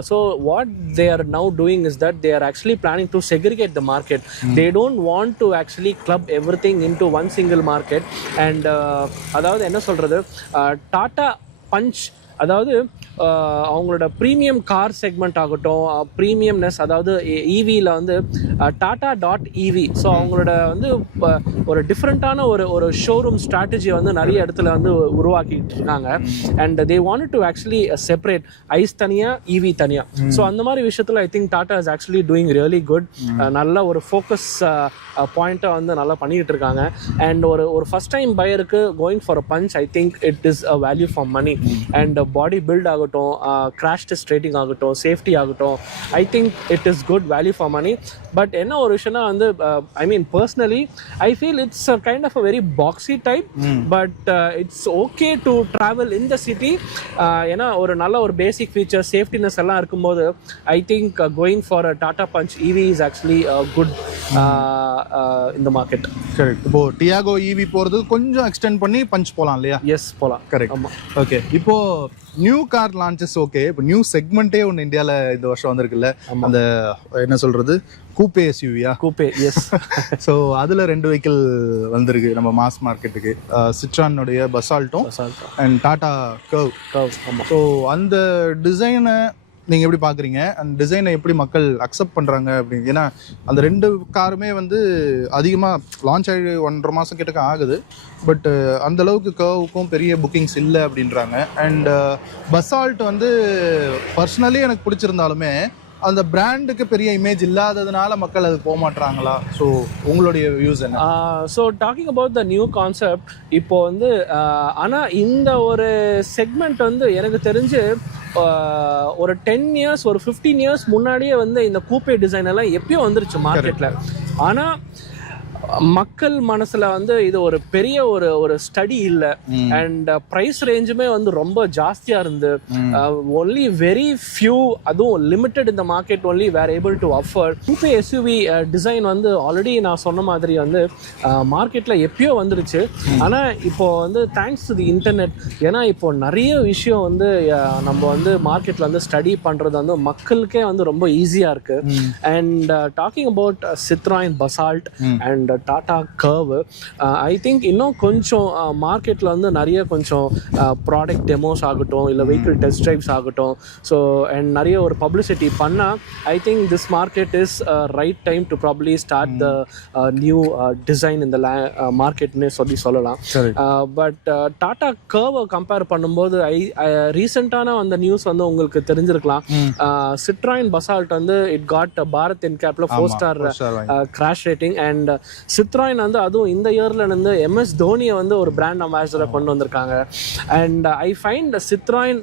so what they are now doing is that they are actually planning to segregate the market. They don't want to actually club every thing in to one single market. And அதாவது என்ன சொல்கிறது, tata punch அதாவது அவங்களோட premium car segment ஆகட்டும், premiumness, அதாவது ஈவியில் வந்து tata dot EV. So அவங்களோட வந்து ஒரு டிஃப்ரெண்ட்டான ஒரு ஷோரூம் ஸ்ட்ராட்டஜி வந்து நிறைய இடத்துல வந்து உருவாக்கிட்டு இருக்காங்க. And they want to actually separate ICE தனியாக ஈவி தனியாக. ஸோ அந்த மாதிரி விஷயத்தில் I think Tata is actually doing really good. நல்ல ஒரு ஃபோக்கஸ் பாயிண்ட்டை வந்து நல்லா பண்ணிக்கிட்டு இருக்காங்க. அண்ட் ஒரு ஃபர்ஸ்ட் டைம் பையருக்கு going for a Punch I think it is a value for money. And body build ஆகட்டும், ஆகட்டும், கிராஷ் டெஸ்ட் ரேட்டிங் ஆகட்டும், சேஃப்டி ஆகட்டும், I think it is good value for money. But என்ன ஒரு விஷயம்னா வந்து I mean personally I feel it's a kind of a very boxy type, but it's okay to travel in the city. ஏன்னா ஒரு நல்ல ஒரு basic feature safetiness எல்லாம் இருக்கும்போது I think going for a Tata Punch EV is actually good இந்த market. Correct. இப்போ Tiago EV போறது கொஞ்சம் எக்ஸ்டெண்ட் பண்ணி பஞ்ச் போலாம் இல்லையா? எஸ் போலாம். கரெக்ட். ஆமா. ஓகே. இப்போ நியூ கார் லான்ச்சஸ் ஓகே, இப்போ நியூ செக்மெண்ட்டே ஒன்று இந்தியாவில் இந்த வருஷம் வந்திருக்குல்ல, அந்த என்ன சொல்றது கூப்பே எஸ்யூவியா? கூப்பே, எஸ். ஸோ அதில் 2 வெஹிக்கிள் வந்திருக்கு நம்ம மாஸ் மார்க்கெட்டுக்கு, சிட்ரானுடைய பசால்ட்டும் அண்ட் டாடா கர்வ். ஸோ அந்த டிசைனை நீங்கள் எப்படி பார்க்குறீங்க? அந்த டிசைனை எப்படி மக்கள் அக்செப்ட் பண்ணுறாங்க அப்படின்னு? ஏன்னா அந்த 2 காருமே வந்து அதிகமாக லான்ச் ஆகி 1.5 மாதம் கிட்டக்க ஆகுது, பட் அந்த அளவுக்கு கர்வுக்கும் பெரிய புக்கிங்ஸ் இல்லை அப்படின்றாங்க. அண்ட் பசால்ட் வந்து பர்சனலி எனக்கு பிடிச்சிருந்தாலுமே அந்த பிராண்டுக்கு பெரிய இமேஜ் இல்லாததுனால மக்கள் அது போக மாட்டாங்களா? ஸோ உங்களுடைய வியூஸ் என்ன? So docking about the new concept, இப்போ வந்து ஆனால் இந்த ஒரு செக்மெண்ட் வந்து எனக்கு தெரிஞ்சு ஒரு 10 இயர்ஸ் ஒரு 15 இயர்ஸ் முன்னாடியே வந்து இந்த கூப்பே டிசைன் எல்லாம் எப்பயோ வந்துருச்சு மார்க்கெட்டில். ஆனால் மக்கள் மனசுல வந்து இது ஒரு பெரிய ஒரு ஸ்டடி இல்லை, அண்ட் ப்ரைஸ் ரேஞ்சுமே வந்து ரொம்ப ஜாஸ்தியா இருந்து ஒன்லி வெரி ஃபியூ, அதுவும் லிமிட்டட் இந்த market only were able to afford. கூப்பே SUV design வந்து ஆல்ரெடி நான் சொன்ன மாதிரி வந்து மார்க்கெட்ல எப்பயோ வந்துருச்சு. ஆனா இப்போ வந்து தேங்க்ஸ் டு தி இன்டர்நெட், ஏன்னா இப்போ நிறைய விஷயம் வந்து நம்ம வந்து மார்க்கெட்ல வந்து ஸ்டடி பண்றது வந்து மக்களுக்கே வந்து ரொம்ப ஈஸியா இருக்கு. And talking about Citroen Basalt and Tata curve, I think இன்னும் கொஞ்சம் மார்க்கெட்டில் வந்து நிறைய கொஞ்சம் ப்ராடக்ட் டெமோஸ் ஆகட்டும், இல்லை வெஹிக்கிள் டெஸ்ட் ட்ரைவ்ஸ் ஆகட்டும், ஸோ அண்ட் நிறைய ஒரு பப்ளிசிட்டி பண்ணால் I think this market is right time to probably start the new design இந்த மார்க்கெட்னு சொல்லலாம். பட் டாடா கர்வை கம்பேர் பண்ணும்போது ரீசெண்டான அந்த நியூஸ் வந்து உங்களுக்கு தெரிஞ்சிருக்கலாம். சிட்ரான் பசால்ட் வந்து இட் காட் பாரத் என்கேப்ல 4 star crash rating, and Citroen வந்து அதுவும் இந்த இயர்ல இருந்து MS தோனியை வந்து ஒரு பிராண்ட் அம்பாசிடரை கொண்டு வந்திருக்காங்க. அண்ட் ஐ ஃபைண்ட் சிட்ரான்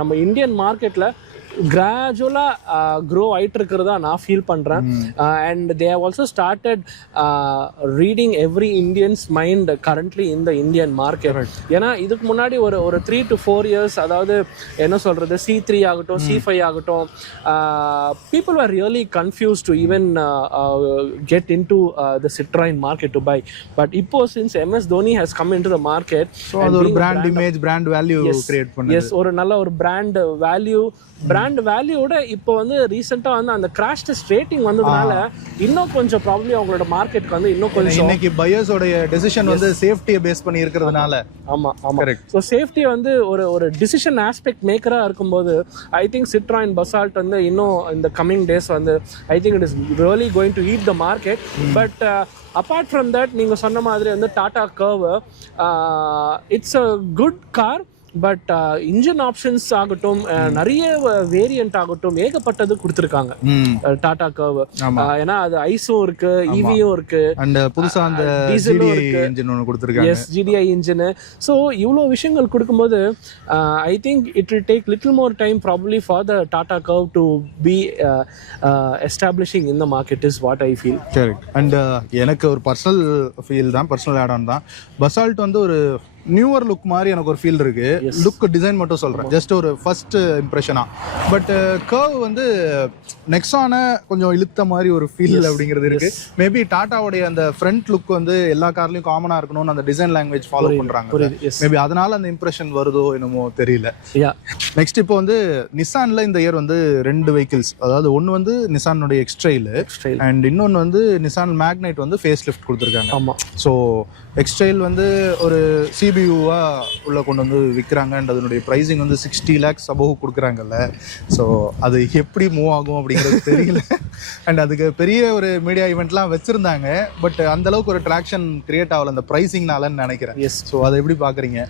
நம்ம இந்தியன் மார்க்கெட்ல கிராஜுவலாக க்ரோ ஆகிட்டு இருக்கிறதா நான் ஃபீல் பண்ணுறேன். And they have also started reading every Indians mind currently in the Indian market. ஏன்னா இதுக்கு முன்னாடி ஒரு 3 to 4 years, அதாவது என்ன சொல்கிறது, C3 ஆகட்டும் C5 ஆகட்டும், people are really confuse to even get in to the Citroen market to buy. But இப்போ since MS Dhoni has come in to the market, அது ஒரு brand image, brand value create பண்ணுது. Yes, ஒரு நல்ல ஒரு brand வேல்யூவோட இப்போ வந்து ரீசெண்டாக வந்து அந்த கிராஷ் டெஸ்ட் ரேட்டிங் வந்ததுனால இன்னும் கொஞ்சம் ப்ராப்ளி அவங்களோட மார்க்கெட்டுக்கு வந்து இன்னும் கொஞ்சம் இன்னைக்கு பையர்ஸோட டெசிஷன் வந்து சேஃப்டியை பேஸ் பண்ணி இருக்கிறதுனால. ஆமாம். ஸோ சேஃப்டி வந்து ஒரு டிசிஷன் ஆஸ்பெக்ட் மேக்கராக இருக்கும்போது ஐ திங்க் சிட்ரான் பசால்ட் வந்து இன்னும் இந்த கம்மிங் டேஸ் வந்து I think it is really going to heat the market. But apart from that நீங்கள் சொன்ன மாதிரி வந்து Tata curve it's a good car, but engine options ஆகட்டும், நிறைய வேரியன்ட் ஆகட்டும், ஏகப்பட்டது கொடுத்துருக்காங்க டாடா கர்வ். ஏன்னா அது ஐஸும் இருக்கு, இவியும் இருக்கு, அண்ட் புதுசா அந்த டீசலும் இருக்கு, இன்ஜின் ஒன்னு கொடுத்திருக்காங்க. S, GDI engine. ஸோ இவ்வளோ விஷயங்கள் கொடுக்கும்போது I think it will take little more time probably for the Tata Curvv to be establishing in the market is what I feel. Correct. And எனக்கு ஒரு பர்சனல் ஃபீல் தான், personal add on தான். Basalt வந்து ஒரு newer look மாதிரி எனக்கு ஒரு feel இருக்கு. லுக் டிசைன் மட்டும் சொல்றேன், ஜஸ்ட் ஒரு ஃபர்ஸ்ட் இம்ப்ரெஷனா. பட் கர்வ் வந்து நெக்ஸான கொஞ்சம் இழுத்த மாதிரி ஒரு ஃபீல் அப்படிங்கிறது இருக்கு. மேபி டாட்டாவுடைய அந்த ஃப்ரண்ட் லுக் வந்து எல்லா கார்லயும் காமனா இருக்கணும்னு அந்த டிசைன் லாங்குவேஜ் ஃபாலோ பண்றாங்க. மேபி அதனால அந்த இம்ப்ரெஷன் வருதோ என்னமோ தெரியல. நெக்ஸ்ட் இப்போ வந்து நிசான்ல இந்த இயர் வந்து 2 வெஹிக்கிள்ஸ், அதாவது ஒன்னு வந்து நிசானுடைய எக்ஸ்ட்ரெயில் அண்ட் இன்னொன்னு வந்து நிசான் மேக்னைட் வந்து ஃபேஸ் லிஃப்ட் கொடுத்துருக்காங்க. ஆமா. ஸோ எக்ஸ்ட்ரெயில் வந்து ஒரு CBU-வா உள்ள கொண்டு வந்து விற்கிறாங்க அண்ட் அதனுடைய ப்ரைஸிங் வந்து 60 lakhs அபோவ் கொடுக்குறாங்கல்ல. ஸோ அது எப்படி மூவ் ஆகும் அப்படிங்கிறது தெரியல. அண்ட் அதுக்கு பெரிய ஒரு மீடியா ஈவெண்ட்லாம் வச்சிருந்தாங்க, பட் அந்த அளவுக்கு ஒரு ட்ராக்ஷன் கிரியேட் ஆகல அந்த ப்ரைசிங்னாலன்னு நினைக்கிறேன். எஸ். ஸோ அதை எப்படி பார்க்குறீங்க?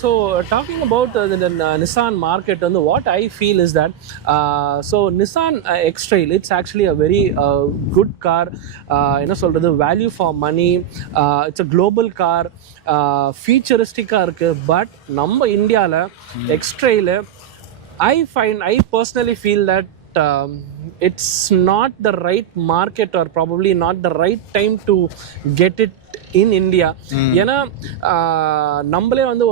So talking about the Nissan market, and what I feel is that so Nissan xtrail, it's actually a very good car. என்ன சொல்றது, value for money. It's a global car. Futuristic-ஆ இருக்கு. But நம்ம இந்தியாவில் xtrail, I personally feel that it's not the right market, or probably not the right time to get it in India. ஏன்னா நம்மளே வந்து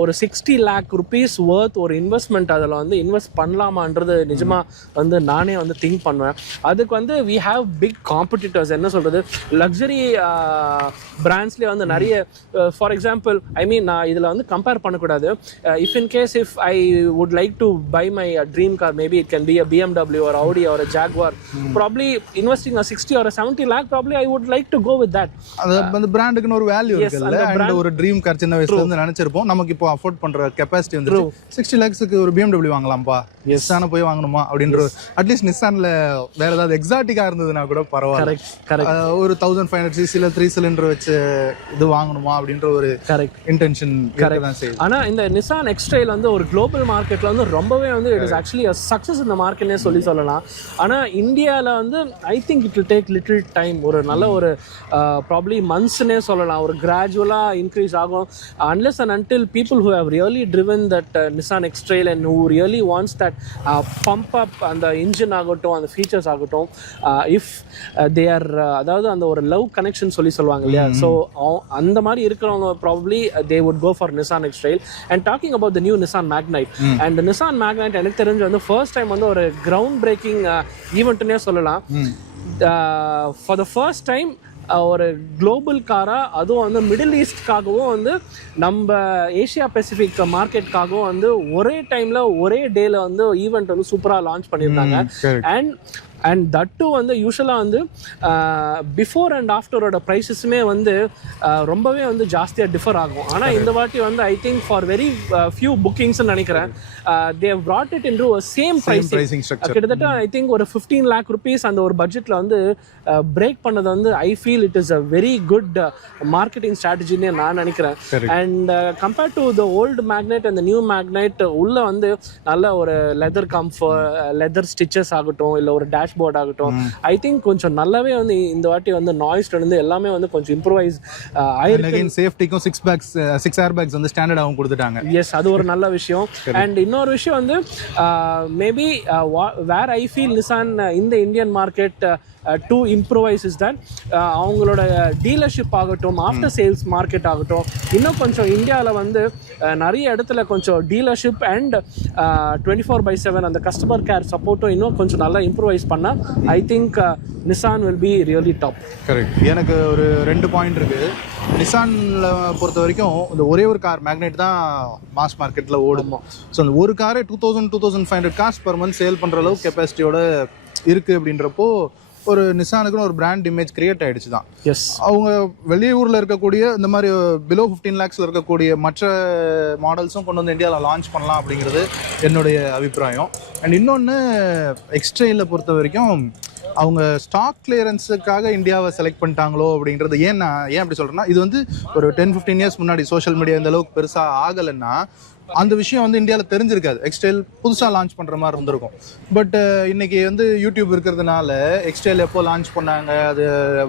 ஒரு 60 lakh rupees worth ஒரு investment அதில் வந்து இன்வெஸ்ட் பண்ணலாமான்றது நிஜமா வந்து நானே வந்து திங்க் பண்ணுவேன். அதுக்கு வந்து we have big competitors. என்ன சொல்றது, லக்ஸரி பிராண்ட்ஸ்லேயே வந்து நிறைய, ஃபார் எக்ஸாம்பிள், நான் இதில் வந்து கம்பேர் பண்ணக்கூடாது. if I would like to buy my dream car, maybe it can be a BMW or Audi or a Jaguar, probably investing a 60 or a 70 lakh, probably I would like to go with that. அந்த பிராண்டுக்குன்னு ஒரு value இருக்குல்ல, and ஒரு dream car சின்ன வயசுல இருந்து நினைச்சிருப்போம், நமக்கு இப்போ afford பண்ற கெபாசிட்டி வந்து 60 lakhsக்கு ஒரு BMW வாங்கலாம்பா, நிசான போய் வாங்கணுமா அப்படின்ற, அட்லீஸ்ட் நிசான்ல வேற ஏதாவது எக்ஸாட்டிக்கா இருந்ததுன்னா கூட பரவாயில்ல, ஒரு 1500 cc 3 சிலிண்டர் வச்சு இது வாங்கணுமா அப்படின்ற ஒரு இன்டென்ஷன் தான் செய்யுது. ஆனா இந்த நிசான் xtrail வந்து ஒரு குளோபல் மார்க்கெட்ல வந்து ரொம்பவே வந்து it is actually a success இந்த மார்க்கெட்னே சொல்லலாம். ஆனா இந்தியால வந்து I think it will take little time, ஒரு நல்ல ஒரு probably monthsனே சொல்லலாம், ஒரு கிராஜுவலா இன்க்ரீஸ் ஆகும். unless and until people who have really driven that Nissan xtrail and who really wants that pump up அந்த இன்ஜின் ஆகட்டும், அந்த ஃபீச்சர்ஸ் ஆகட்டும், if they are அதாவது அந்த ஒரு லவ் கனெக்ஷன் சொல்லுவாங்க இல்லையா, ஸோ அந்த மாதிரி இருக்கிறவங்க probably they would go for Nissan xtrail. and talking about the new Nissan magnite, and the Nissan magnite எனக்கு தெரிஞ்சு வந்து ஃபர்ஸ்ட் டைம் வந்து ஒரு கிரவுண்ட் பிரேக்கிங் ஈவெண்ட்னே சொல்லலாம். for the first time ஒரு குளோபல் காரா, அதுவும் வந்து மிடில் ஈஸ்ட்காகவும் வந்து நம்ம ஏஷியா பெசிபிக் மார்க்கெட்காகவும் வந்து ஒரே டைம்ல ஒரே டேல வந்து ஈவெண்ட் வந்து சூப்பராக லான்ச் பண்ணியிருந்தாங்க. அண்ட் தட் டூ வந்து யூஸ்வலாக வந்து பிஃபோர் அண்ட் ஆஃப்டரோட ப்ரைஸஸுமே வந்து ரொம்பவே வந்து ஜாஸ்தியாக டிஃபர் ஆகும். ஆனால் இந்த வாட்டி வந்து I think for very few புக்கிங்ஸ்ன்னு நினைக்கிறேன், they have brought it into a same pricing structure. கிட்டத்தட்ட ஐ திங்க் ஒரு 15 lakh rupees அந்த ஒரு பட்ஜெட்டில் வந்து பிரேக் பண்ணது வந்து I feel it is a very good marketing ஸ்ட்ராட்டஜின்னு நான் நினைக்கிறேன். And compared to the old Magnite and the new Magnite, உள்ள வந்து நல்ல ஒரு லெதர் லெதர் ஸ்டிச்சஸ் ஆகட்டும், இல்லை ஒரு டேஷ்போர்ட் ஆகட்டும், ஐ திங்க் கொஞ்சம் நல்லாவே வந்து இந்த வாட்டி வந்து நாய்ஸ் வந்து எல்லாமே வந்து கொஞ்சம் இம்ப்ரூவைஸ் ஆயிருக்கு. சேஃப்டிக்கும் 6 ஏர் பேக்ஸ் வந்து ஸ்டாண்டர்டாகவும் கொடுத்துட்டாங்க. எஸ், அது ஒரு நல்ல விஷயம். அண்ட் இன்னொரு விஷயம் வந்து maybe where I feel Nissan இந்த Indian market to improvise is that அவங்களோட டீலர்ஷிப் ஆகட்டும், ஆஃப்டர் சேல்ஸ் மார்க்கெட் ஆகட்டும், இன்னும் கொஞ்சம் இந்தியாவில் வந்து நிறைய இடத்துல கொஞ்சம் டீலர்ஷிப் அண்ட் 24/7 அந்த கஸ்டமர் கேர் சப்போர்ட்டும் இன்னும் கொஞ்சம் நல்லா இம்ப்ரூவைஸ் பண்ணால் I think Nissan will be really top. Correct. எனக்கு ஒரு 2 பாயிண்ட் இருக்குது. நிசானில் பொறுத்த வரைக்கும் இந்த ஒரே ஒரு கார் மேக்னைட் தான் மாஸ் மார்க்கெட்டில் ஓடுமா. ஸோ அந்த ஒரு காரே 2500 கார்ஸ் பர் மந்த் சேல் பண்ணுற அளவுக்கு கெப்பாசிட்டியோட இருக்குது. அப்படின்றப்போ ஒரு நிசானுக்குன்னு ஒரு பிராண்ட் இமேஜ் கிரியேட் ஆகிடுச்சு தான். எஸ், அவங்க வெளியூரில் இருக்கக்கூடிய இந்த மாதிரி பிலோ 15 lakhs இருக்கக்கூடிய மற்ற மாடல்ஸும் கொண்டு வந்து இந்தியாவில் லான்ச் பண்ணலாம் அப்படிங்கிறது என்னுடைய அபிப்பிராயம். அண்ட் இன்னொன்று xtrailல பொறுத்த வரைக்கும் அவங்க ஸ்டாக் கிளியரன்ஸுக்காக இந்தியாவை செலக்ட் பண்ணிட்டாங்களோ அப்படிங்கிறது ஏன் அப்படி சொல்கிறேன்னா, இது வந்து ஒரு 10-15 years முன்னாடி சோஷியல் மீடியா இந்த அளவுக்கு பெருசாக ஆகலைன்னா அந்த விஷயம் வந்து இந்தியாவில் தெரிஞ்சிருக்காது. xtrail புதுசாக லான்ச் பண்ணுற மாதிரி இருந்திருக்கும். பட் இன்னைக்கு வந்து யூடியூப் இருக்கிறதுனால xtrail எப்போ லான்ச் பண்ணாங்க, அது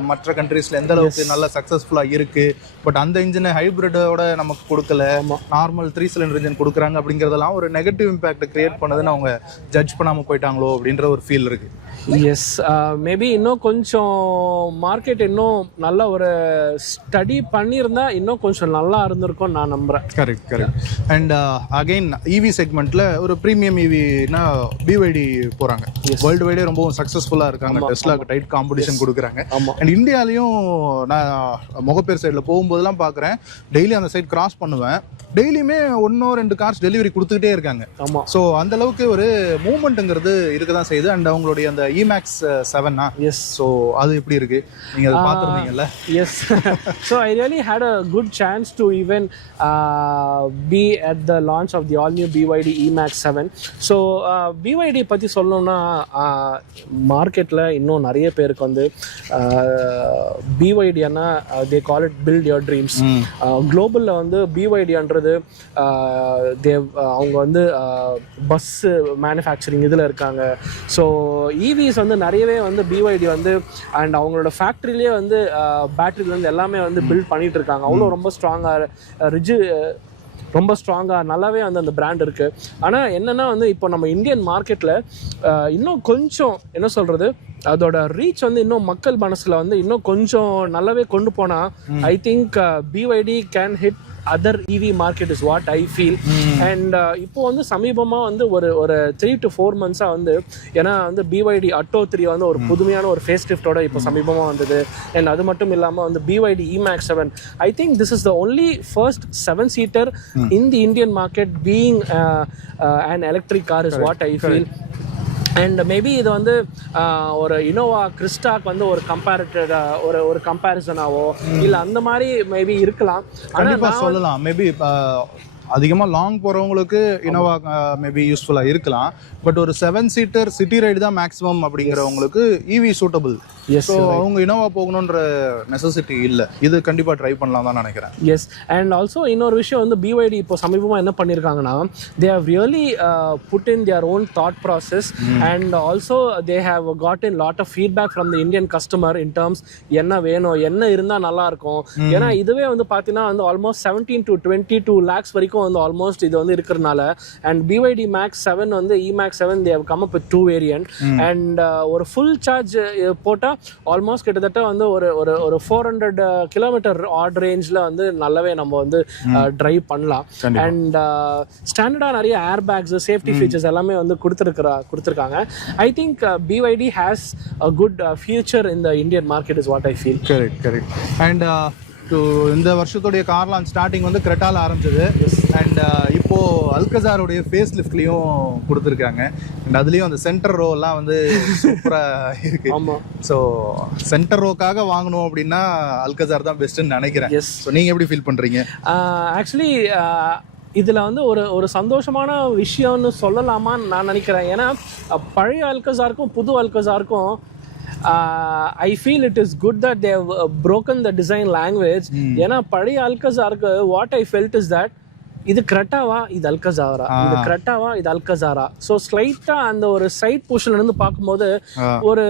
மற்ற கண்ட்ரீஸில் எந்த அளவுக்கு நல்லா சக்ஸஸ்ஃபுல்லாக இருக்குது, பட் அந்த இன்ஜினை ஹைப்ரிட்டோட நமக்கு கொடுக்கல, நார்மல் 3 cylinder இன்ஜின் கொடுக்குறாங்க அப்படிங்கிறதெல்லாம் ஒரு நெகட்டிவ் இம்பேக்ட் கிரியேட் பண்ணதுன்னு அவங்க ஜட்ஜ் பண்ணாமல் போயிட்டாங்களோ அப்படின்ற ஒரு ஃபீல் இருக்குது. எஸ், மேபி இன்னும் கொஞ்சம் மார்க்கெட் இன்னும் நல்ல ஒரு ஸ்டடி பண்ணியிருந்தா இன்னும் கொஞ்சம் நல்லா இருந்திருக்கும் நான் நம்புகிறேன். கரெக்ட். அண்ட் அகைன் இவி செக்மெண்ட்ல ஒரு ப்ரீமியம் இவினா BYD போறாங்க. வேர்ல்டு வைடே ரொம்ப சக்சஸ்ஃபுல்லா இருக்காங்க. டெஸ்லாக்கு டைட் காம்படிஷன் கொடுக்குறாங்க. அண்ட் இந்தியாலையும் நான் முகப்பேர் சைடில் போகும்போதெல்லாம் பார்க்குறேன், டெய்லி அந்த சைட் கிராஸ் பண்ணுவேன், டெய்லியுமே 1-2 கார்ஸ் டெலிவரி கொடுத்துக்கிட்டே இருக்காங்க. ஸோ அந்த அளவுக்கு ஒரு மூவ்மெண்ட்டுங்கிறது இருக்க தான் செய்யுது. அண்ட் அவங்களுடைய அந்த emax 7 எஸ், ஸோ அது எப்படி இருக்கு, நீங்க அதை பார்த்துருந்தீங்கல்ல? Yes, so I really had a good chance to even be at the launch of the all new BYD emax 7. So BYD பத்தி சொல்லணும்னா மார்க்கெட்ல இன்னும் நிறைய பேருக்கு வந்து BYD னா they call it build your dreams. குளோபல்ல வந்து BYD-ன்றது அவங்க வந்து பஸ் மேனுஃபேக்சரிங் இதில் இருக்காங்க. ஸோ EVs வந்து நிறையவே வந்து BYD வந்து அண்ட் அவங்களோட ஃபேக்ட்ரியிலே வந்து பேட்டரியிலேருந்து எல்லாமே வந்து பில்ட் பண்ணிட்டு இருக்காங்க. அவ்வளோ ரொம்ப ஸ்ட்ராங்காக ரொம்ப ஸ்ட்ராங்காக நல்லாவே வந்து அந்த பிராண்ட் இருக்குது. ஆனால் என்னென்னா வந்து இப்போ நம்ம இந்தியன் மார்க்கெட்டில் இன்னும் கொஞ்சம் என்ன சொல்கிறது, அதோட ரீச் வந்து இன்னும் மக்கள் மனசில் வந்து இன்னும் கொஞ்சம் நல்லாவே கொண்டு போனால் I think BYD can hit other EV market is what I feel. And இப்போ வந்து சமீபமாக வந்து ஒரு 3 to 4 months வந்து ஏன்னா வந்து BYD Atto 3 வந்து ஒரு புதுமையான ஒரு ஃபேஸ் லிஃப்டோட இப்போ சமீபமாக வந்தது. அண்ட் அது மட்டும் இல்லாமல் வந்து BYD emax 7 I think this is the only first 7-seater in the Indian market being an electric car is what I feel. And maybe இது வந்து ஒரு இனோவா கிறிஸ்டாக்கு வந்து ஒரு ஒரு கம்பேரிசனாவோ இல்லை அந்த மாதிரி மேபி இருக்கலாம். கண்டிப்பாக சொல்லலாம். மேபி அதிகமாக லாங் போகிறவங்களுக்கு இனோவா மேபி யூஸ்ஃபுல்லாக இருக்கலாம். பட் ஒரு 7-seater சிட்டி ரைடு தான் மேக்ஸிமம் அப்படிங்கிறவங்களுக்கு EV சூட்டபிள். ஸோ அவங்க இனோவா போகணுன்ற நெசசிட்டி இல்லை. இது கண்டிப்பாக ட்ரை பண்ணலாம் தான் நினைக்கிறேன். எஸ். அண்ட் ஆல்சோ இன்னொரு விஷயம் வந்து BYD இப்போ சமீபமாக என்ன பண்ணியிருக்காங்கன்னா they have really put in their own thought process and also they have got in lot of feedback from the Indian customer in terms என்ன வேணும், என்ன இருந்தால் நல்லாயிருக்கும். ஏன்னா இதுவே வந்து பார்த்தீங்கன்னா வந்து ஆல்மோஸ்ட் 17 to 22 lakhs வரைக்கும் வந்து ஆல்மோஸ்ட் இது வந்து இருக்கிறதுனால. அண்ட் BYD max 7 வந்து emax 7 they have come up with 2 variant. And ஒரு ஃபுல் சார்ஜ் போட்டால் ஆல்மோஸ்ட் கிட்டத்தட்ட வந்து ஒரு 400 கிலோமீட்டர் ஆட் ரேஞ்சில் வந்து நல்லாவே நம்ம வந்து டிரைவ் பண்ணலாம். அண்ட் ஸ்டாண்டர்டாக நிறைய ஏர் பேக்ஸ் சேஃப்டி ஃபீச்சர்ஸ் எல்லாமே வந்து கொடுத்துருக்காங்க. I think BYD has a good future in the Indian market is what I feel. Correct. And இந்த வருஷத்துடைய கார் லான்ச் ஸ்டார்டிங் வந்து கிரெட்டால ஆரம்பிச்சது. அண்ட் இப்போ அல்கசாருடைய ஃபேஸ் லிஃப்ட்லையும் கொடுத்துருக்காங்க. அண்ட் அதுலேயும் அந்த சென்டர் ரோலாம் வந்து சூப்பராக இருக்கு. ஆமாம். ஸோ சென்டர் ரோக்காக வாங்கணும் அப்படின்னா அல்கசார் தான் பெஸ்ட்டுன்னு நினைக்கிறேன். ஸோ நீங்கள் எப்படி ஃபீல் பண்ணுறீங்க? ஆக்சுவலி இதில் வந்து ஒரு சந்தோஷமான விஷயம்னு சொல்லலாமான்னு நான் நினைக்கிறேன். ஏன்னா பழைய அல்கசாருக்கும் புது அல்கசாருக்கும் I feel it is good that they have broken the design language. ஏன்னா பழைய அல்கசாருக்கு what I felt is that இது கிரெட்டாவா இது அல்கசாரா, இது கிரெட்டாவா இது அல்கசாரா. ஸோ ஸ்லைட்டாக அந்த ஒரு சைட் பொசிஷன்ல இருந்து பார்க்கும்போது ஒரு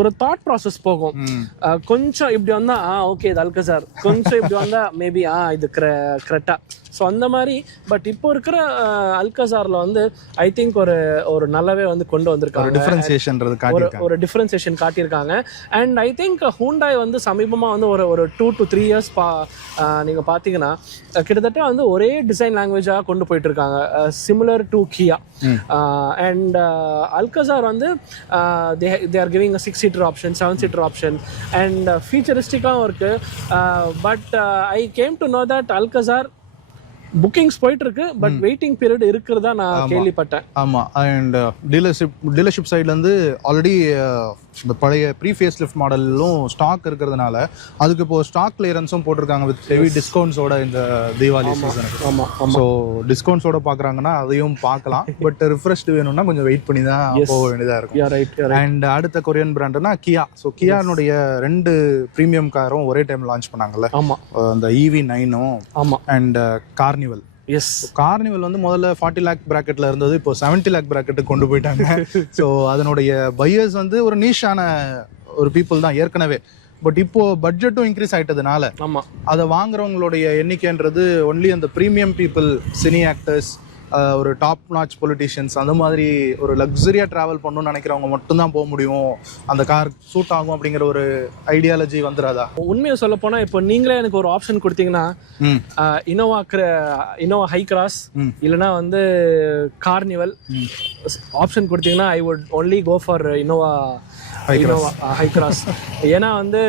ஒரு தாட் ப்ராசஸ் போகும். கொஞ்சம் இப்படி வந்தா ஓகே இது அல்கசார், கொஞ்சம் இப்படி வந்தா மேபி இது கிரெட்டா. ஸோ அந்த மாதிரி. பட் இப்போ இருக்கிற அல்கசாரில் வந்து ஐ திங்க் ஒரு நல்லாவே வந்து கொண்டு வந்திருக்காங்க. ஒரு டிஃபரன்சியேஷன் காட்டியிருக்காங்க. அண்ட் ஐ திங்க் ஹூண்டாய் வந்து சமீபமாக வந்து ஒரு 2 to 3 years நீங்கள் பார்த்தீங்கன்னா கிட்டத்தட்ட வந்து ஒரே டிசைன் லாங்குவேஜாக கொண்டு போயிட்டு இருக்காங்க, similar to Kia. And Alcazar வந்து they are giving 6-seater option, 7-seater option and ஃபியூச்சரிஸ்டிக்காகவும் இருக்குது. But I came to know that Alcazar bookings போயிட்டு இருக்கு, பட் வெயிட்டிங் பீரியட் இருக்கிறதா நான் கேள்விப்பட்டேன். ஆமா. அண்ட் டீலர்ஷிப் சைட்ல இருந்து ஆல்ரெடி இந்த பழைய ப்ரீ ஃபேஸ் லிஃப்ட் மாடலும் ஸ்டாக் இருக்கிறதுனால அதுக்கு இப்போ ஸ்டாக் கிளியரன்ஸும் போட்டிருக்காங்க வித் ஹெவி டிஸ்கவுண்ட்ஸோட இந்த தீபாவளி சீசனுக்கு. ஆமா. ஸோ டிஸ்கவுண்ட்ஸோட பார்க்குறாங்கன்னா அதையும் பார்க்கலாம். பட் ரிஃப்ரெஷ்டு வேணும்னா கொஞ்சம் வெயிட் பண்ணி தான் போக வேண்டியதாக இருக்கும். அண்ட் அடுத்த கொரியன் பிராண்டுனா கியா. ஸோ கியானுடைய 2 ப்ரீமியம் காரும் ஒரே டைம் லான்ச் பண்ணாங்கல்ல. ஆமா. அந்த EV9 and carnival. S. Carnival வந்து முதல்ல 40 lakh பிராக்கெட்ல இருந்தது, இப்போ 70 lakh பிராக்கெட்டுக்கு கொண்டு போயிட்டாங்க. ஸோ அதனுடைய பையர்ஸ் வந்து ஒரு நீஷான ஒரு பீப்புள் தான் ஏற்கனவே. பட் இப்போ பட்ஜெட்டும் இன்க்ரீஸ் ஆயிட்டதுனால அதை வாங்குறவங்களுடைய எண்ணிக்கைன்றது ஒன்லி அந்த ப்ரீமியம் பீப்புள், சினி ஆக்டர்ஸ், ஒரு டாப் நாச் பொலிட்டிஷியன்ஸ், அந்த மாதிரி ஒரு லக்ஸரியாக ட்ராவல் பண்ணணும்னு நினைக்கிறவங்க மட்டும்தான் போக முடியும், அந்த கார் சூட் ஆகும் அப்படிங்கிற ஒரு ஐடியாலஜி வந்துடாதா? உண்மையை சொல்ல போனால் இப்போ நீங்களே எனக்கு ஒரு ஆப்ஷன் கொடுத்தீங்கன்னா இனோவா ஹை கிராஸ் இல்லைனா வந்து கார்னிவல் ஆப்ஷன் கொடுத்தீங்கன்னா I would only go for Innova Innova Hycross. ஏன்னா வந்து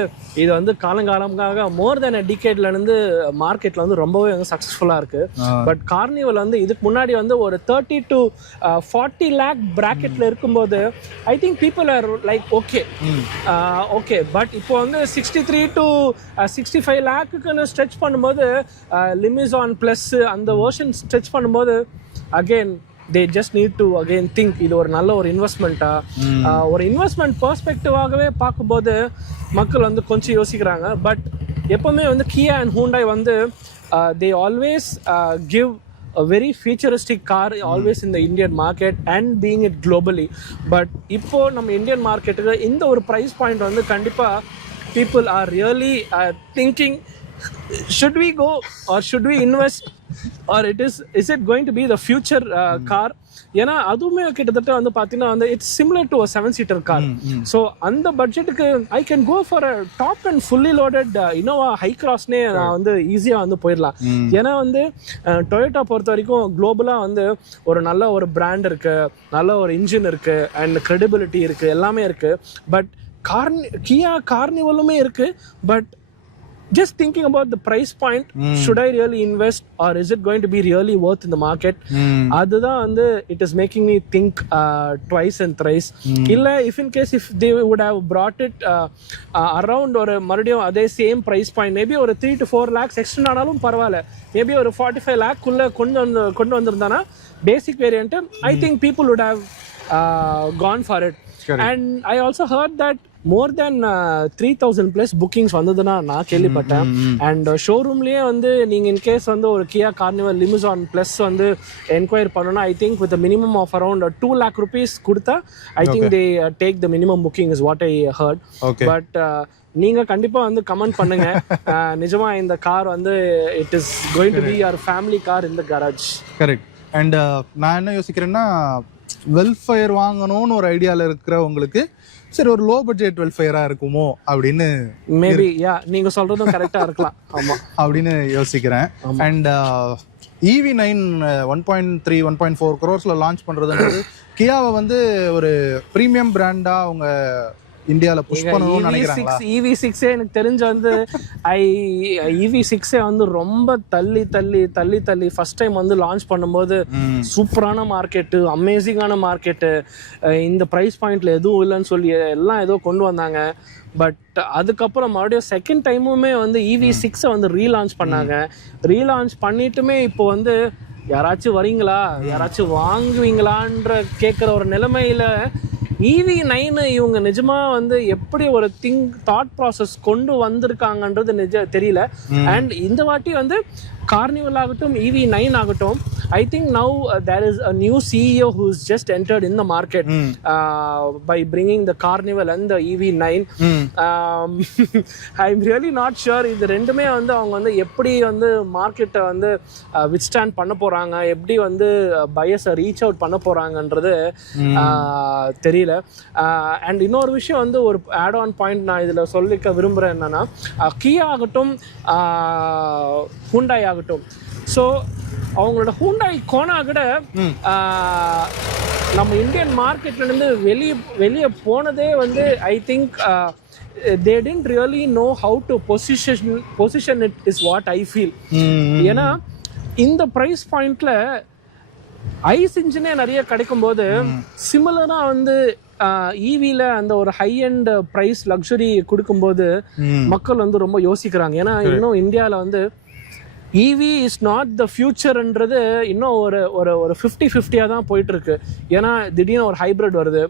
இது வந்து காலங்காலமாக மோர் தென் டிகேட்ல இருந்து மார்க்கெட்ல வந்து ரொம்பவே வந்து சக்ஸஸ்ஃபுல்லாக இருக்கு. பட் கார்னிவல் வந்து இதுக்கு முன்னாடி வந்து ஒரு 30 to 40 lakh பிராக்கெட்ல இருக்கும்போது I think people are like okay but இப்போ வந்து 63 to 65 லேக்குன்னு ஸ்ட்ரெச் பண்ணும்போது லிமிசான் ப்ளஸ் அந்த வெர்ஷன் ஸ்ட்ரெச் பண்ணும்போது again they just need to again think இது ஒரு நல்ல ஒரு இன்வெஸ்ட்மெண்ட்டா, ஒரு இன்வெஸ்ட்மெண்ட் பெர்ஸ்பெக்டிவாகவே பார்க்கும்போது மக்கள் வந்து கொஞ்சம் யோசிக்கிறாங்க. பட் எப்பவுமே வந்து கியா அண்ட் ஹூண்டாய் வந்து they always give a very futuristic car always in the Indian market and being it globally. But இப்போ நம்ம இந்தியன் மார்க்கெட்டுக்கு இந்த ஒரு ப்ரைஸ் பாயிண்ட் வந்து கண்டிப்பா people are really thinking should we go or should we invest or is it going to be the future car. ஏன்னா அதுவுமே கிட்டத்தட்ட வந்து பார்த்தீங்கன்னா வந்து it's similar to 7-seater car. So அந்த பட்ஜெட்டுக்கு I can go for a top and fully loaded Innova high கிராஸ்னே நான் வந்து ஈஸியாக வந்து போயிடலாம். ஏன்னா வந்து டொயோட்டா பொறுத்த வரைக்கும் குளோபலாக வந்து ஒரு நல்ல ஒரு பிராண்ட் இருக்கு, நல்ல ஒரு இன்ஜின் இருக்கு அண்ட் கிரெடிபிலிட்டி இருக்கு, எல்லாமே இருக்கு. பட் கியா கார்னிவலுமே இருக்கு. But just thinking about the price point, should I really invest or is it going to be really worth in the market? அதுதான் வந்து it is making me think twice and thrice. இல்ல if in case if they would have brought it around ஒரு மறுபடியும் அதே same price point, maybe ஒரு 3 to 4 lakhs extra ஆனாலும் பரவாயில்ல, maybe ஒரு 45 lakh குள்ள கொண்டு வந்திருந்தானா basic variant, I think people would have gone for it. And I also heard that more than 3,000 plus bookings வந்ததுன்னா நான் கேள்விப்பட்டேன். அண்ட் ஷோரூம்லேயே வந்து நீங்கள் இன்கேஸ் வந்து ஒரு கியா கார்னிவல் லிமிசான் ப்ளஸ் வந்து என்கொயர் பண்ணணும்னா I think with minimum of around 2 lakh rupees கொடுத்தா I think they take the minimum booking is what I heard. But நீங்க கண்டிப்பா வந்து கமெண்ட் பண்ணுங்க, நிஜமா இந்த கார் வந்து it is going to be your family car in the garage. Correct. And நான் என்ன யோசிக்கிறேன்னா வெல்ஃபயர் வாங்கணும்னு ஒரு ஐடியாவில் இருக்கிறவங்களுக்கு சரி ஒரு லோ பட்ஜெட் வெல்ஃபயரா இருக்குமோ அப்படின்னு மேபி நீங்க சொல்றதும் கரெக்டா இருக்கலாம். ஆமா அப்படின்னு யோசிக்கிறேன். அண்ட் EV9 1.3 1.4 crores லான்ச் பண்றதுன்றது கியாவை வந்து ஒரு பிரீமியம் பிராண்டா அவங்க இந்தியாவில் புஷ் பண்ணணும்னு நினைக்கிறாங்களா? EV6 எனக்கு தெரிஞ்ச வந்து EV6 வந்து ரொம்ப தள்ளி ஃபர்ஸ்ட் டைம் வந்து லான்ச் பண்ணும்போது சூப்பரான மார்க்கெட்டு, அமேசிங்கான மார்க்கெட்டு, இந்த ப்ரைஸ் பாயிண்ட்ல எதுவும் இல்லைன்னு சொல்லி எல்லாம் ஏதோ கொண்டு வந்தாங்க. பட் அதுக்கப்புறம் மறுபடியும் செகண்ட் டைமுமே வந்து EV6 வந்து ரீலான்ச் பண்ணாங்க. ரீலான்ச் பண்ணிட்டுமே இப்போ வந்து யாராச்சும் வரீங்களா, யாராச்சும் வாங்குவீங்களான்ற கேட்குற ஒரு நிலைமையில EV9 இவங்க நிஜமா வந்து எப்படி ஒரு தாட் ப்ராசஸ் கொண்டு வந்திருக்காங்கன்றது தெரியல. அண்ட் இந்த வாட்டி வந்து கார்னிவல் ஆகட்டும் EV9 ஆகட்டும், I think now there is a new CEO who's just entered in the market by bringing the Carnival and the EV9. I'm really not sure இது ரெண்டுமே வந்து அவங்க வந்து எப்படி வந்து மார்க்கெட்டை வந்து வித்ஸ்டாண்ட் பண்ண போறாங்க, எப்படி வந்து பையர்ஸை ரீச் அவுட் பண்ண போறாங்கன்றது தெரியல. அண்ட் இன்னொரு விஷயம் வந்து ஒரு ஆட் ஆன் பாயிண்ட் நான் இதில் சொல்லிக்க விரும்புகிறேன் என்னன்னா, கியா ஆகட்டும் ஹூண்டாய் ஆகட்டும், ஸோ அவங்களோட ஹூண்டாய் கோனா கூட நம்ம இந்தியன் மார்க்கெட்லேருந்து வெளியே போனதே வந்து I think they didn't really know how to position it is what I feel. ஏன்னா இந்த ப்ரைஸ் பாயிண்ட்ல ஐஸ் இன்ஜினே நிறைய கிடைக்கும் போது சிமிலரா வந்து ஈவில அந்த ஒரு ஹை அண்ட் பிரைஸ் லக்ஸுரி கொடுக்கும்போது மக்கள் வந்து ரொம்ப யோசிக்கிறாங்க. ஏன்னா இன்னும் இந்தியாவில் வந்து EV இஸ் நாட் த ஃபியூச்சர்ன்றது இன்னும் ஒரு 50-50 தான் போயிட்டு இருக்கு. ஏன்னா திடீர்னு ஒரு ஹைபிரிட் வருது,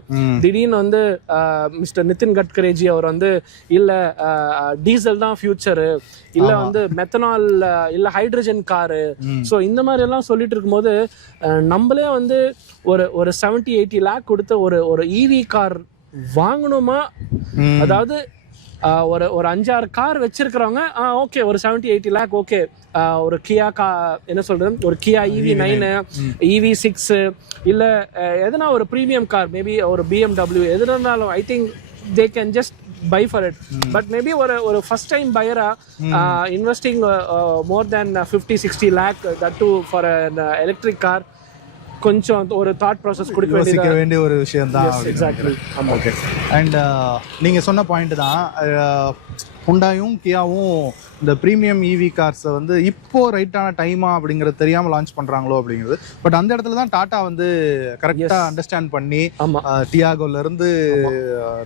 திடீர்னு வந்து மிஸ்டர் நிதின் கட்கரேஜி அவர் வந்து இல்ல டீசல் தான் ஃபியூச்சரு, இல்ல வந்து மெத்தனால் இல்ல ஹைட்ரஜன் காரு, ஸோ இந்த மாதிரி எல்லாம் சொல்லிட்டு இருக்கும்போது நம்மளே வந்து ஒரு 70-80 லேக் கொடுத்து ஒரு EV கார் வாங்கணுமா? அதாவது ஒரு 5-6 கார் வச்சிருக்கிறவங்க ஓகே ஒரு 70-80 லேக் ஓகே, ஒரு கியா என்ன சொல்றது, ஒரு கியா EV9 EV6 இல்ல எதனா ஒரு ப்ரீமியம் கார், மேபி ஒரு BMW எதுனாலும் ஐ think they can just buy for it. But maybe ஒரு first time buyer investing more than 50-60 lakh that too for an electric car, கொஞ்சம் ஒரு தாட் ப்ராசஸ் கொடுக்க யோசிக்க வேண்டிய ஒரு விஷயம் தான். எக்ஸாக்ட்லி. ஓகே. அண்ட் நீங்கள் சொன்ன பாயிண்ட் தான், ஹுண்டாயும் கியாவும் இந்த ப்ரீமியம் இவி கார்ஸை வந்து இப்போ ரைட்டான டைமா அப்படிங்கிறது தெரியாமல் லான்ச் பண்ணுறாங்களோ அப்படிங்கிறது. பட் அந்த இடத்துல தான் டாட்டா வந்து கரெக்டாக அண்டர்ஸ்டாண்ட் பண்ணி டியாகோலேருந்து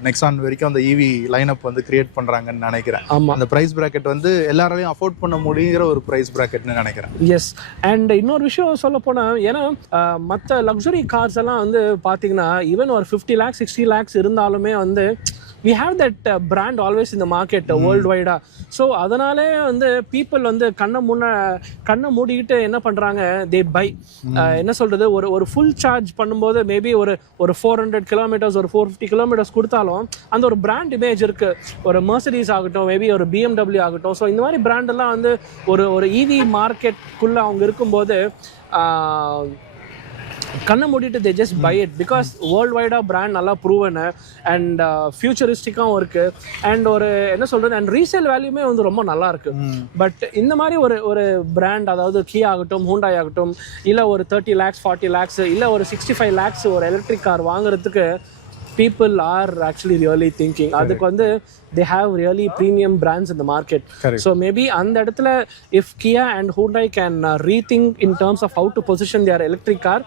நெக்ஸான் வரைக்கும் அந்த இவி லைனப் வந்து கிரியேட் பண்ணுறாங்கன்னு நினைக்கிறேன். அந்த ப்ரைஸ் ப்ராக்கெட் வந்து எல்லாராலையும் அஃபோர்ட் பண்ண முடியுங்கிற ஒரு ப்ரைஸ் ப்ராக்கெட்னு நினைக்கிறேன். எஸ். அண்ட் இன்னொரு விஷயம் சொல்ல போனால், ஏன்னா மற்ற லக்ஸுரி கார்ஸ் எல்லாம் வந்து பார்த்தீங்கன்னா ஈவன் ஒரு 50 lakhs 60 lakhs இருந்தாலுமே வந்து we have that brand always in the market worldwide. So அதனாலே வந்து பீப்புள் வந்து கண்ணை மூடிக்கிட்டு என்ன பண்ணுறாங்க, தே பை. என்ன சொல்கிறது, ஒரு ஃபுல் சார்ஜ் பண்ணும்போது மேபி ஒரு 400 kilometers ஒரு 450 kilometers கொடுத்தாலும் அந்த ஒரு பிராண்ட் இமேஜ் இருக்குது. ஒரு மெர்சிடிஸ் ஆகட்டும், மேபி ஒரு BMW ஆகட்டும். ஸோ இந்த மாதிரி பிராண்டெல்லாம் வந்து ஒரு இவி மார்க்கெட்டுக்குள்ளே அவங்க இருக்கும்போது கண்ணை மூடிட்டு they just buy it. Because world வைடாக பிராண்ட் நல்லா ப்ரூவனு அண்ட் ஃபியூச்சரிஸ்டிக்காகவும் இருக்குது. அண்ட் ஒரு என்ன சொல்கிறது, அண்ட் ரீசேல் வேல்யூமே வந்து ரொம்ப நல்லா இருக்குது. பட் இந்த மாதிரி ஒரு பிராண்ட், அதாவது கியா ஆகட்டும், ஹூண்டாய் ஆகட்டும், இல்லை ஒரு 30 lakhs 40 lakhs இல்லை ஒரு 65 lakhs ஒரு எலக்ட்ரிக் கார் வாங்குறதுக்கு people are actually really thinking. அதுக்கு வந்து they have really premium brands in the market. So maybe அந்த இடத்துல if Kia and Hyundai can rethink in terms of how to position their electric car,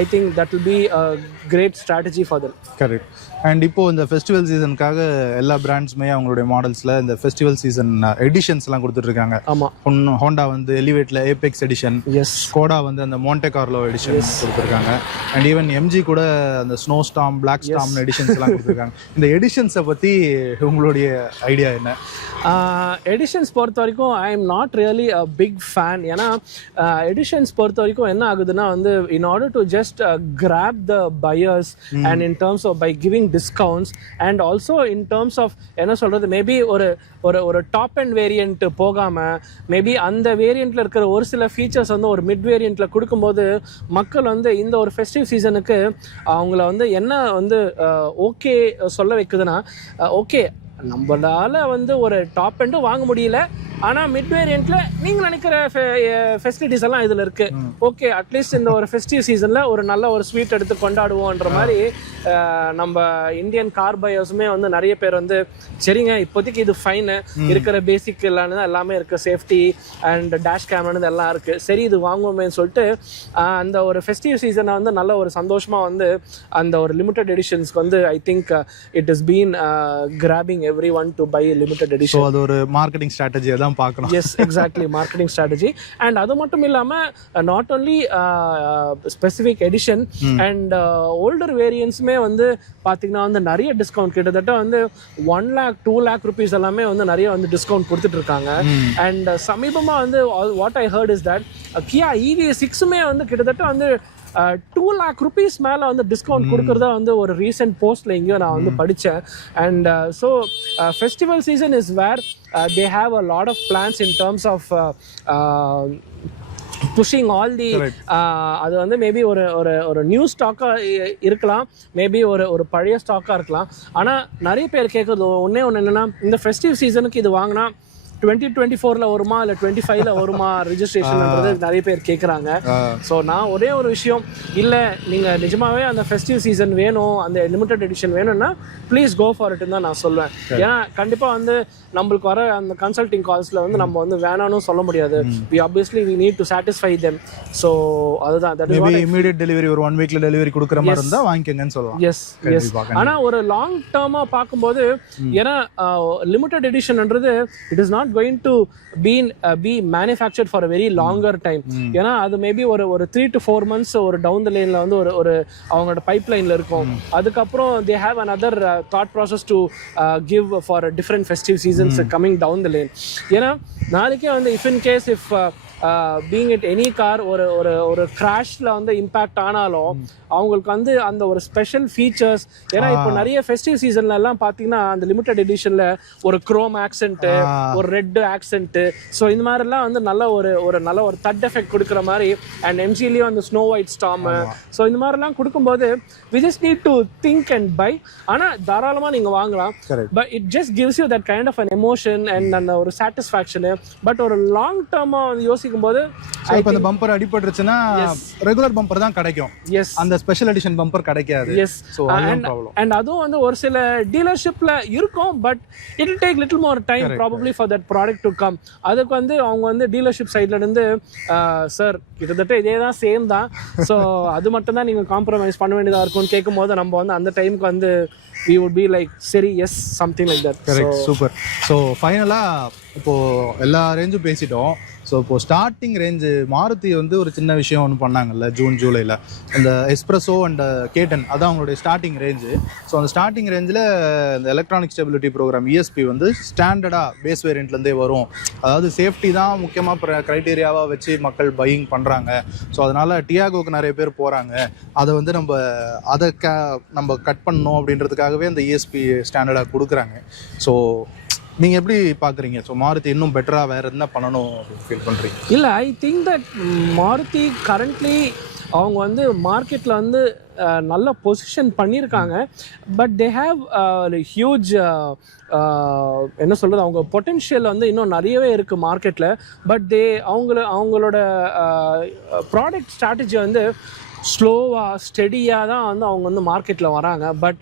I think that will be a great strategy for them. Correct. And இப்போ இந்த festival சீசனுக்காக எல்லா பிராண்ட்ஸுமே அவங்களுடைய மாடல்ஸில் இந்த festival season எடிஷன்ஸ்லாம் கொடுத்துட்ருக்காங்க. ஆமாம். Honda வந்து எலிவேட்டில் Apex edition, Skoda வந்து அந்த மான்டே கார்லோ எடிஷன் கொடுத்துருக்காங்க. அண்ட் ஈவன் எம்ஜி கூட அந்த ஸ்னோ ஸ்டாம், பிளாக் ஸ்டாம் எடிஷன்ஸ்லாம் கொடுத்துருக்காங்க. இந்த எடிஷன்ஸை பற்றி உங்களுடைய ஐடியா என்ன? எடிஷன்ஸ் பொறுத்த வரைக்கும் I am not really a big fan. ஏன்னா எடிஷன்ஸ் பொறுத்த வரைக்கும் என்ன ஆகுதுன்னா வந்து in order to just grab the buyers and in terms of by giving discounts and also in terms of என்ன சொல்றது, மேபி ஒரு டாப் அண்ட் வேரியன்ட் போகாம மேபி அந்த வேரியண்ட்ல இருக்கிற ஒரு சில ஃபீச்சர்ஸ் வந்து ஒரு மிட் வேரியண்ட்ல கொடுக்கும்போது மக்கள் வந்து இந்த ஒரு ஃபெஸ்டிவ் சீசனுக்கு அவங்கள வந்து என்ன வந்து ஓகே சொல்ல வைக்குதுன்னா, ஓகே நம்மளால வந்து ஒரு டாப் எண்டும் வாங்க முடியல, ஆனால் மிட் வேரியண்ட்ல நீங்கள் நினைக்கிற ஃபெசிலிட்டிஸ் எல்லாம் இதில் இருக்கு. ஓகே, அட்லீஸ்ட் இந்த ஒரு ஃபெஸ்டிவ் சீசனில் ஒரு நல்ல ஒரு ஸ்வீட் எடுத்து கொண்டாடுவோன்ற மாதிரி நம்ம இந்தியன் கார் பையர்ஸுமே வந்து நிறைய பேர் வந்து சரிங்க இப்போதைக்கு இது ஃபைனு, இருக்கிற பேசிக் எல்லாமே இருக்குது, சேஃப்டி அண்ட் டேஷ் கேமரானது எல்லாம் இருக்குது, சரி இது வாங்குவோமேன்னு சொல்லிட்டு அந்த ஒரு ஃபெஸ்டிவ் சீசனை வந்து நல்ல ஒரு சந்தோஷமாக வந்து அந்த ஒரு லிமிடெட் எடிஷன்ஸ்க்கு வந்து I think it is been grabbing everyone to buy limited edition. அது ஒரு மார்க்கெட்டிங் ஸ்ட்ராட்டஜி தான் பார்க்கணும். Yes, exactly, marketing strategy. And அது மட்டும் இல்லாமல் not only specific edition and older வேரியன்ஸுமே வந்து பார்த்தீங்கன்னா வந்து நிறைய டிஸ்கவுண்ட், கிட்டத்தட்ட வந்து 1 lakh 2 lakh rupees எல்லாமே வந்து நிறைய வந்து டிஸ்கவுண்ட் கொடுத்துட்டு இருக்காங்க. அண்ட் சமீபமாக வந்து what I heard is that Kia EV6மே வந்து கிட்டத்தட்ட வந்து 2 lakh rupees மேலே வந்து டிஸ்கவுண்ட் கொடுக்குறதா வந்து ஒரு ரீசெண்ட் போஸ்ட்ல எங்கேயோ நான் வந்து படித்தேன். And so festival season is where they have a lot of plans in terms of pushing all the அது வந்து மேபி ஒரு நியூ ஸ்டாக்காக இருக்கலாம், மேபி ஒரு பழைய ஸ்டாக்காக இருக்கலாம். ஆனால் நிறைய பேர் கேட்குறது ஒன்று என்னென்னா, இந்த ஃபெஸ்டிவ் சீசனுக்கு இது வாங்கினா 2024 வருமா இல்லை 25 வருமா ரிஜிஸ்ட்ரேஷன்ன்றது நிறைய பேர் கேட்குறாங்க. ஸோ நான் ஒரே ஒரு விஷயம், இல்லை நீங்கள் நிஜமாவே அந்த ஃபெஸ்டிவ் சீசன் வேணும், அந்த லிமிடெட் எடிஷன் வேணும்னா ப்ளீஸ் கோ ஃபார் இட்னு தான் நான் சொல்லுவேன். ஏன்னா கண்டிப்பாக வந்து நம்மளுக்கு வர அந்த கன்சல்டிங் கால்ஸில் வந்து நம்ம வந்து வேணான்னு சொல்ல முடியாது. we need to satisfy them. So அதுதான், தட் இஸ் இமிடியேட் டெலிவரி, ஒரு 1 weekல டெலிவரி கொடுக்குற மாதிரி இருந்தால் வாங்கிக்கங்கன்னு சொல்லலாம். எஸ். ஆனால் ஒரு லாங் டேர்மாக பார்க்கும்போது, ஏன்னா லிமிடெட் எடிஷன்ன்றது it is not going to be manufactured for a very longer time. ஏன்னா அது மேபி ஒரு 3 to 4 months ஒரு டவுன் த லைன்ல வந்து ஒரு அவங்களோட பைப்லைன்ல இருக்கும். அதுக்கப்புறம் they have another thought process to give for a different festive seasons coming down the lane. ஏன்னா நாளைக்கே வந்து if in case if being it any car ஒரு கிராஷ்ல வந்து இம்பாக்ட் ஆனாலும் அவங்களுக்கு வந்து அந்த ஒரு ஸ்பெஷல் ஃபீச்சர்ஸ், ஏன்னா இப்போ நிறைய ஃபெஸ்டிவ் சீசன்ல எல்லாம் பார்த்தீங்கன்னா அந்த லிமிடெட் எடிஷன்ல ஒரு குரோம் ஆக்சென்ட், ஒரு ரெட் ஆக்சென்ட், ஸோ இந்த மாதிரிலாம் வந்து நல்ல ஒரு தட் எஃபெக்ட் கொடுக்குற மாதிரி, அண்ட் எம்ஜிலையும் அந்த ஸ்னோ ஒயிட் ஸ்டாம், ஸோ இந்த மாதிரிலாம் கொடுக்கும்போது we just need to think and buy. ஆனால் தாராளமாக நீங்கள் வாங்கலாம், but it just gives you that kind of an emotion and அந்த ஒரு சாட்டிஸ்ஃபேக்ஷனு. பட் ஒரு லாங் டேர்மாக வந்து யோசிக்கும் போது இப்போ அந்த பம்பர் அடிபட்டுருச்சுன்னா ரெகுலர் பம்பர் தான் கிடைக்கும். எஸ், அந்த ஸ்பெஷல் எடிஷன் பம்பர் கிடைக்காது. எஸ். அண்ட் அதுவும் வந்து ஒரு சில டீலர்ஷிப்ல இருக்கும், but it will take little more time probably for that product to come. அதுக்கு வந்து அவங்க வந்து டீலர்ஷிப் சைட்ல இருந்து சார் கிட்டத்தட்ட இதே தான் சேம் தான், ஸோ அது மட்டும் தான் நீங்கள் காம்ப்ரமைஸ் பண்ண வேண்டியதாக இருக்கும்னு கேட்கும்போது நம்ம வந்து அந்த டைமுக்கு வந்து we would be like சரி yes something like that. Correct, super. So ஃபைனலாக இப்போது எல்லா ரேஞ்சும் பேசிட்டோம். ஸோ இப்போது ஸ்டார்டிங் ரேஞ்சு மாருதி வந்து ஒரு சின்ன விஷயம் ஒன்று பண்ணாங்கல்ல ஜூன் ஜூலையில், இந்த எஸ்ப்ரெஸோ அண்ட் கேட்டன், அதான் அவங்களுடைய ஸ்டார்டிங் ரேஞ்சு. ஸோ அந்த ஸ்டார்டிங் ரேஞ்சில் இந்த எலக்ட்ரானிக் ஸ்டெபிலிட்டி ப்ரோக்ராம் இஎஸ்பி வந்து ஸ்டாண்டர்டாக பேஸ் வேரியண்ட்லேருந்தே வரும். அதாவது சேஃப்டி தான் முக்கியமாக க்ரைட்டீரியாவாக வச்சு மக்கள் பையிங் பண்ணுறாங்க. ஸோ அதனால் டியாகோக்கு நிறைய பேர் போகிறாங்க. அதை வந்து நம்ம கட் பண்ணணும் அப்படின்றதுக்காகவே அந்த இஎஸ்பி ஸ்டாண்டர்டாக கொடுக்குறாங்க. ஸோ நீங்கள் எப்படி பார்க்குறீங்க? ஸோ மாருதி இன்னும் பெட்டராக வேறு என்ன பண்ணணும் அப்படின்னு ஃபீல் பண்ணுறீங்க? இல்லை, ஐ திங்க் தட் மாருதி கரண்ட்லி அவங்க வந்து மார்க்கெட்டில் வந்து நல்ல பொசிஷன் பண்ணியிருக்காங்க. பட் தே ஹாவ் ஹியூஜ் என்ன சொல்கிறது, அவங்க பொட்டென்ஷியல் வந்து இன்னும் நிறையவே இருக்குது மார்க்கெட்டில். பட் அவங்களோட ப்ராடக்ட் ஸ்ட்ராட்டஜி வந்து ஸ்லோவாக ஸ்டெடியாக தான் வந்து அவங்க வந்து மார்க்கெட்டில் வராங்க. பட்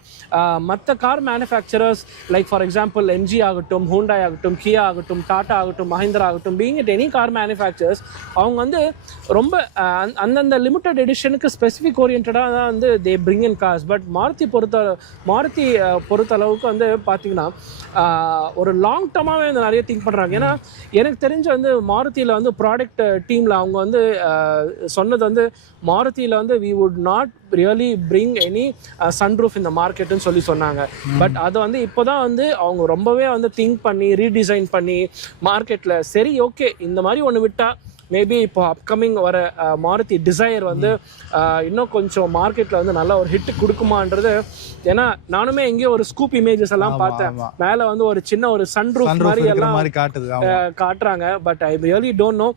மற்ற car manufacturers like for example MG ஆகட்டும், ஹூண்டாய் ஆகட்டும், கியா ஆகட்டும், டாட்டா ஆகட்டும், மஹிந்திரா ஆகட்டும், being it any car manufacturers, அவங்க வந்து ரொம்ப அந்தந்த லிமிட்டட் எடிஷனுக்கு ஸ்பெசிஃபிக் ஓரியன்டாக தான் வந்து they bring in cars. But Maruti பொறுத்தளவுக்கு வந்து பார்த்திங்கன்னா ஒரு லாங் டர்மாகவே வந்து நிறைய திங்க் பண்ணுறாங்க. ஏன்னா எனக்கு தெரிஞ்ச வந்து மாருதியில் வந்து ப்ராடக்ட் டீமில் அவங்க வந்து சொன்னது வந்து மாருதியில் வந்து we would not really bring any sunroof in the market ன்னு சொல்லி சொன்னாங்க. பட் அது வந்து இப்போதான் வந்து அவங்க ரொம்பவே வந்து திங்க் பண்ணி ரீடிசைன் பண்ணி மார்க்கெட்டில் சரி ஓகே இந்த மாதிரி ஒன்று விட்டா மேபி இப்போ அப்கமிங் வர மாருதி டிசையர் வந்து இன்னும் கொஞ்சம் மார்க்கெட்டில் வந்து நல்ல ஒரு ஹிட் கொடுக்குமான்றது. ஏன்னா நானுமே எங்கேயோ ஒரு ஸ்கூப் இமேஜஸ் எல்லாம் பார்த்தேன், மேலே வந்து ஒரு சின்ன ஒரு சன்ரூஃப் மாதிரி எல்லாம் காட்டுறாங்க. But I really don't know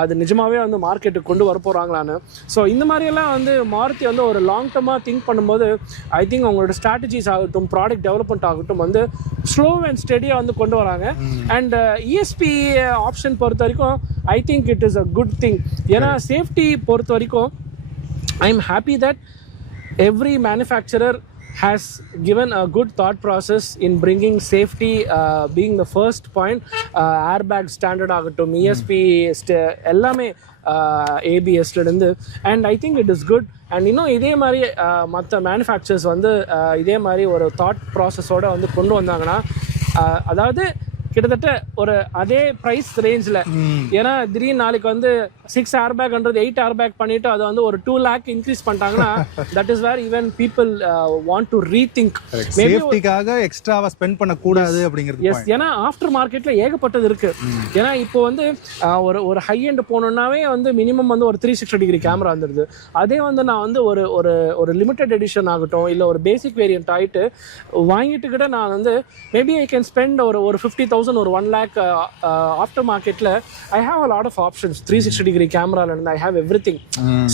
அது நிஜமாவே வந்து மார்க்கெட்டுக்கு கொண்டு வர போகிறாங்களான்னு. ஸோ இந்த மாதிரியெல்லாம் வந்து மாருதி வந்து ஒரு லாங் டர்மாக திங்க் பண்ணும்போது ஐ திங்க் அவங்களோட ஸ்ட்ராட்டஜிஸ் ஆகட்டும், ப்ராடக்ட் டெவலப்மெண்ட் ஆகட்டும் வந்து ஸ்லோ அண்ட் ஸ்டெடியாக வந்து கொண்டு வராங்க. அண்ட் இஎஸ்பி ஆப்ஷன் பொறுத்த வரைக்கும் ஐ think it is a good thing. ஏன்னா சேஃப்டி பொறுத்த வரைக்கும் I am happy that every manufacturer has given a good thought process in bringing safety, being the first point. Airbag standard ஆகட்டும், ESP எல்லாமே ABS இருந்து, and I think it is good. And இன்னும் இதே மாதிரி மற்ற manufacturers வந்து இதே மாதிரி ஒரு தாட் ப்ராசஸோடு வந்து கொண்டு வந்தாங்கன்னா, அதாவது கிட்டத்தட்ட ஒரு அதே ப்ரைஸ் ரேஞ்சில், ஏன்னா திடீர்னு நாளைக்கு வந்து 6 ஏர்பேக்ன்றது 8 ஏர்பேக் பண்ணிட்டு அதை வந்து ஒரு 2 lakh இன்க்ரீஸ் பண்ணிட்டாங்கன்னா that is where even people want to rethink. சேஃப்டிக்காக எக்ஸ்ட்ராவா ஸ்பெண்ட் பண்ணக்கூடாது அப்படிங்கிறது. எஸ், ஏன்னா ஆஃப்டர் மார்க்கெட்டில் ஏகப்பட்டது இருக்கு. ஏன்னா இப்போ வந்து ஒரு ஹை எண்ட் போனோம்னாவே வந்து மினிமம் வந்து ஒரு 360 டிகிரி கேமரா வந்துடுது. அதே வந்து நான் வந்து ஒரு லிமிடெட் எடிஷன் ஆகட்டும் இல்லை ஒரு பேசிக் வேரியன்ட் ஆகிட்டு வாங்கிட்டு கிட்ட நான் வந்து மேபி ஐ கேன் ஸ்பெண்ட் ஒரு 50,000 ஒரு 1 lakh ஆஃப்டர் மார்க்கெட்டில் I have a lot of options. 360 degree கேமரால இருந்து ஐ ஹாவ் எவ்ரிதிங்.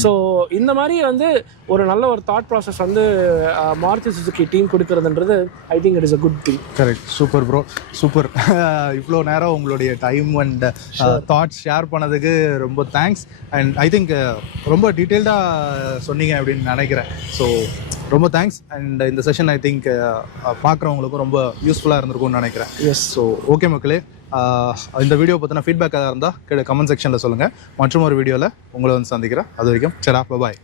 ஸோ இந்த மாதிரி வந்து ஒரு நல்ல ஒரு தாட் ப்ராசஸ் வந்து மாருதி சுசுகி டீம் கொடுக்கறதுன்றது I think it is a good thing. Correct, super bro, super. இவ்வளோ நேரம் உங்களுடைய டைம் அண்ட் தாட்ஸ் ஷேர் பண்ணதுக்கு ரொம்ப தேங்க்ஸ். அண்ட் ஐ திங்க் ரொம்ப டீட்டெயில்டாக சொன்னீங்க அப்படின்னு நினைக்கிறேன். ஸோ ரொம்ப தேங்க்ஸ். அண்ட் இந்த செஷன் ஐ திங்க் பார்க்குறவங்களுக்கும் ரொம்ப யூஸ்ஃபுல்லாக இருந்திருக்கும்னு நினைக்கிறேன். எஸ், ஸோ ஓகே மக்களே, இந்த வீடியோ பற்றின ஃபீட்பேக்காக இருந்தால் கமெண்ட் செக்ஷனில் சொல்லுங்கள். மற்றும் ஒரு வீடியோவில் உங்களை வந்து சந்திக்கிறேன். அது வரைக்கும் சரா, பாய்.